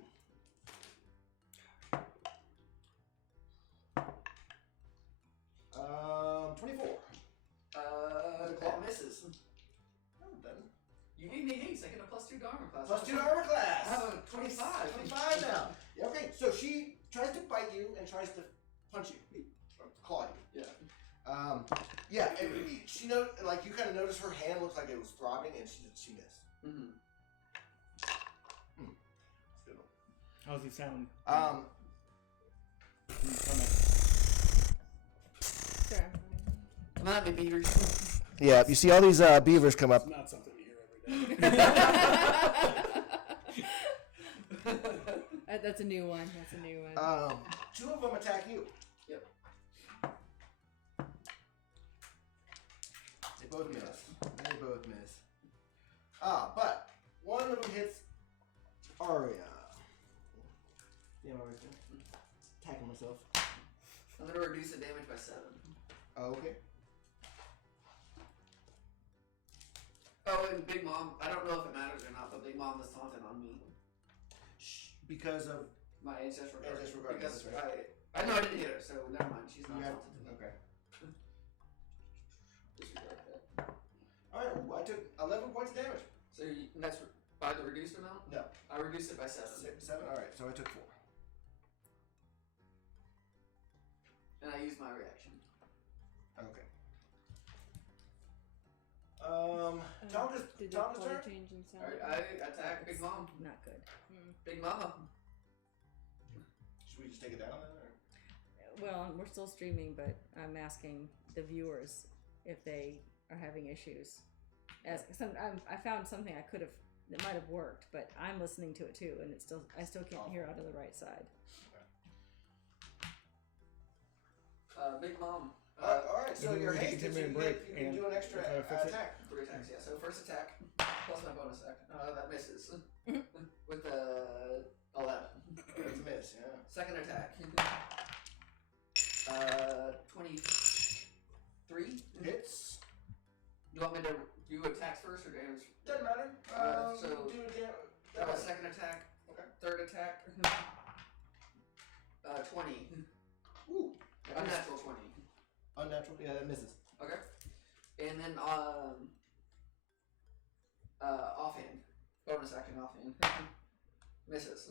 Um, 24. That misses. Oh, then. You gave me haste. I get a +2 to armor class. Plus 2 to armor class. I have a 25. 25 now. Yeah, okay, so she tries to bite you and tries to punch you, or claw you. Yeah. Yeah, and she like you kind of notice her hand looks like it was throbbing, and she missed. Mm-hmm. Still. How's he sound? Sure. Come at me, beavers. Yeah, you see all these beavers come up. It's not something you hear every day. That's a new one. That's a new one. 2 of them attack you. Yep. They both miss. They both miss. But one of them hits Aria. Yeah, I'm always attacking myself. I'm gonna reduce the damage by 7. Oh, okay. Oh, and Big Mom. I don't know if it matters or not, but Big Mom was taunted on me. Because of My ancestral guard. Ancestral guard, Because that's right. I know I didn't hit her, so never mind. She's not you have taunted to me. okay. Disregard that. All right, well, I took 11 points of damage. So that's by the reduced amount? No, I reduced it by 7. 7. All right, so I took 4. And I used my reaction. Okay. Tonka's Did the Tonka's color turn. change in sound? Alright, I attack Big Mom. Not good. Big Mama. Should we just take it down then? Or? Well, we're still streaming, but I'm asking the viewers if they are having issues. I found something that might have worked, but I'm listening to it too, and I still can't hear out of the right side. Big Mom. All right, so maybe your we can haste take is a you break can and do an extra fix it. attack. 3 attacks, yeah. So first attack, plus my bonus attack. That misses. With 11. That's a miss, yeah. Second attack. 23. Hits. You want me to do attacks first or damage? Doesn't matter. So- do it Second attack. Okay. Third attack. 20. Ooh. Unnatural 20. Unnatural. Yeah, that misses. Okay. And then offhand. Bonus action offhand. Misses.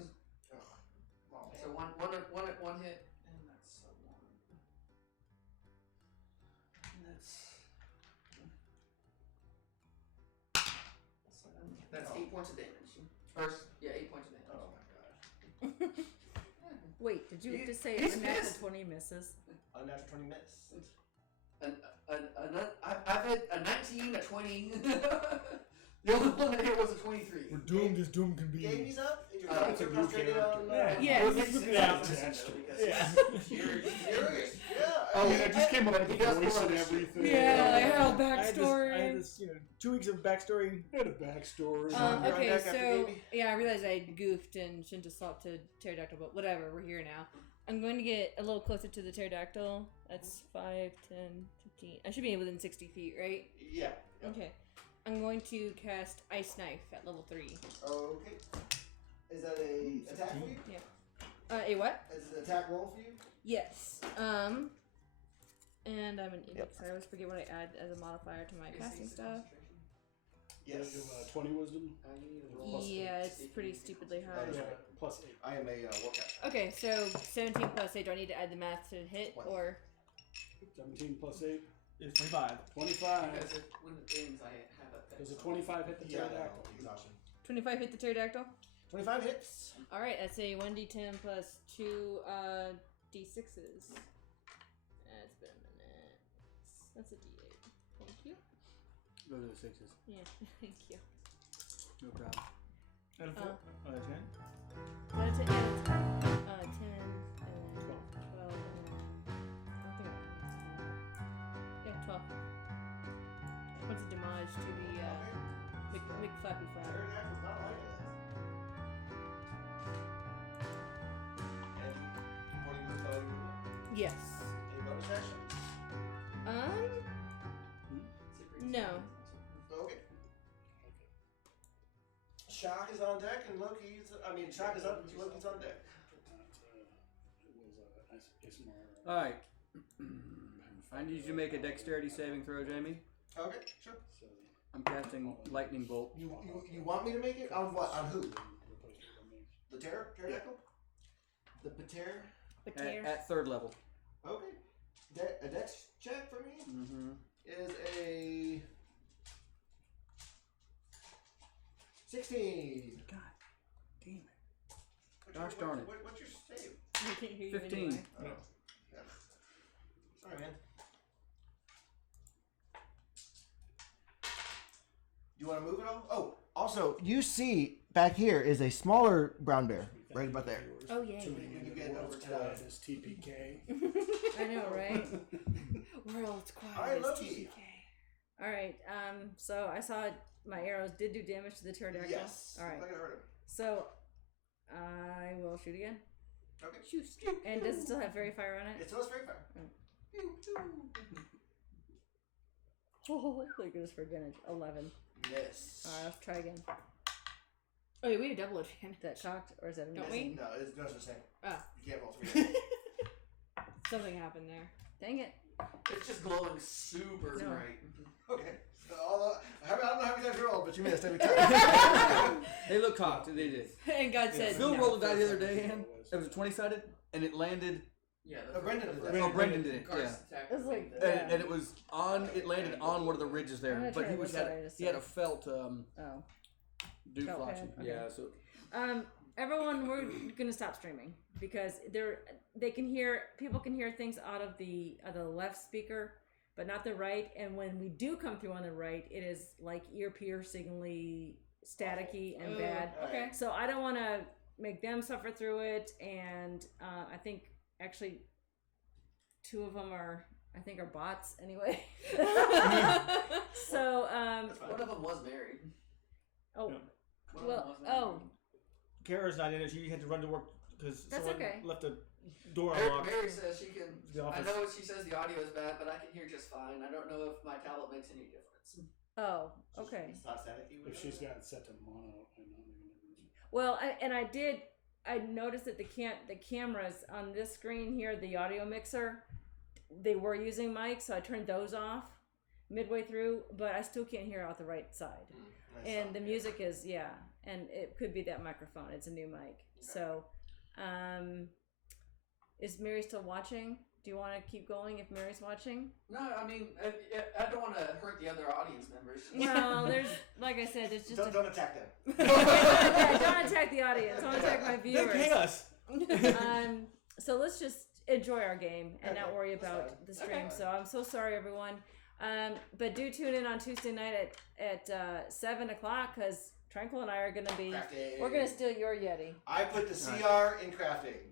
Ugh. Oh, man. So one hit, and that's a 1. And that's 8 points of damage. First, 8 points of damage. Oh my god. Wait, did you just say He's unnatural missed. 20 misses? Unnatural 20 miss. I've hit a 19, a 20. The only one that hit was a 23. We're doomed as doom can be. Gaming's up, and you're It's going a to new concentrate character. on. Yes. Look it out. Yeah. Curious. Yeah. Oh, man, I just came up with He the does voice more and of the shit. everything. Yeah, I had a I had backstory. this 2 weeks of backstory. I had a backstory. You're on Okay, deck after so gaming? yeah, I realized I goofed and shouldn't have swapped to pterodactyl, but whatever, we're here now. I'm going to get a little closer to the pterodactyl. That's 5, 10, 15. I should be within 60 feet, right? Yeah. Okay. I'm going to cast Ice Knife at level 3. Okay. Is that a attack for you? A what? Is it an attack roll for you? Yes. And I'm an idiot, so I always forget what I add as a modifier to my casting stuff. Yes. You have 20 wisdom. Yeah, it's pretty stupidly high. That is Plus 8. I am a warcaster. Okay, so 17 plus 8. Do I need to add the math to hit, or? 17 plus 8. It's 25. 25. Because when it ends, I have a Does a 25 hit the Yeah, pterodactyl? exhaustion. 25 hit the pterodactyl? 25 hits. Alright, that's a 1d10 plus 2 d6s. It's been a minute. That's a d8. Thank you. Those are the 6s. Yeah, thank you. No problem. And a 4. Oh. 10. That's it. 10 and 12. 12 and I think yeah, 12. What's a damage to the McFlappy Flap? Pterodactyl's not like it. And what do you tell you? Yes. Any bonus action? No. Okay. Shock is on deck and Shock is up and Loki's on deck. Alright. I need you to make a dexterity saving throw, Jamie. Okay, sure. I'm casting lightning bolt. You want me to make it? On what? On who? The pterodactyl? The pater? At 3rd level. Okay. A dex check for me Mm-hmm. is a 16. God damn it. Gosh darn it. What's your save? I can't hear you 15. anyway. Oh. Yeah. Sorry, man. You want to move it all? Oh, also, you see back here is a smaller brown bear right about there. Oh, yeah. Too many You in get the over world's to- quiet as TPK. I know, right? World's quiet Alright, as Loki. TPK. Alright, so I saw my arrows did do damage to the pterodactyl. Yes. Alright. I heard him. So, I will shoot again. Okay. Shoot. And does it still have fairy fire on it? It smells very fire. Oh, thank goodness for advantage. 11. Yes. Alright, let's try again. Oh, wait, we had double advantage that cocked, or is that a Don't miss? No, it's just the same. Ah, You can't roll 3. something happened there. Dang it. It's just glowing super No. bright. Okay. So, I don't know how many times you rolled, but you missed every time. They look cocked. They did. And God said, Phil no. rolled a die the other day, and it was 20-sided, and it landed. Yeah, Oh, Brendan did that. Oh, Brendan did it. Car's Yeah. attack It was like- the- And it was on. It landed on one of the ridges I'm there, gonna but try he to was look at it he had a just felt Oh. dew Felt flashing. pad, okay. Yeah, so Everyone, we're gonna stop streaming because people can hear things out of the left speaker, but not the right. And when we do come through on the right, it is like ear piercingly staticky and bad. Okay. So I don't want to make them suffer through it. And I think actually 2 of them are bots anyway. So One of them was married. oh Yeah. One of well them was married. oh. Kara's not in it. She had to run to work because That's someone okay. left the door Mary, unlocked. Mary says she can. The I office. know she says the audio is bad, but I can hear just fine. I don't know if my tablet makes any difference. Oh, okay. It's not staticky. If she's got it set to mono, I know. Well, I noticed that the cameras on this screen here, the audio mixer, they were using mics, so I turned those off. midway through, but I still can't hear out the right side. And the music is, and it could be that microphone. It's a new mic. So, is Mary still watching? Do you want to keep going if Mary's watching? No, I mean, I don't want to hurt the other audience members. Well, there's, like I said, there's just Don't attack them. don't attack the audience. Don't attack my viewers. They pay us. So let's just enjoy our game and not worry about the stream. So I'm so sorry, everyone. But do tune in on Tuesday night at 7 o'clock because Tranquil and I are going to be... Crafting. We're going to steal your Yeti. I put the CR in crafting.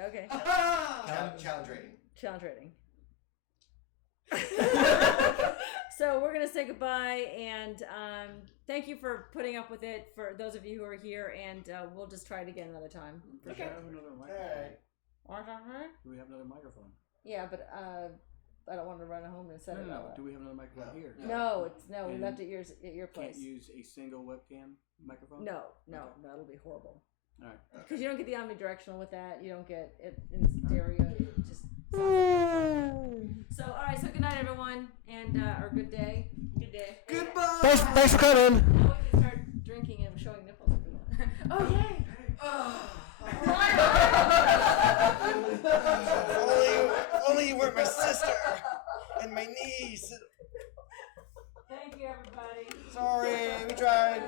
Okay. Challenge rating. Challenge rating. So we're going to say goodbye and thank you for putting up with it for those of you who are here, and we'll just try it again another time. Do we have another microphone? Do we have another microphone? Yeah, but I don't want to run home and set it all up. Do we have another microphone here? No, we And left it at your place. Can't use a single webcam microphone? No, that'll be horrible. All right. Because you don't get the omnidirectional with that. You don't get it in stereo. It just so, all right. So, good night, everyone, and or good day. Good day. Goodbye. Thanks for coming. Now we can start drinking and showing nipples if we want. Oh yay! Only you weren't my sister and my niece. Thank you, everybody. Sorry, we tried.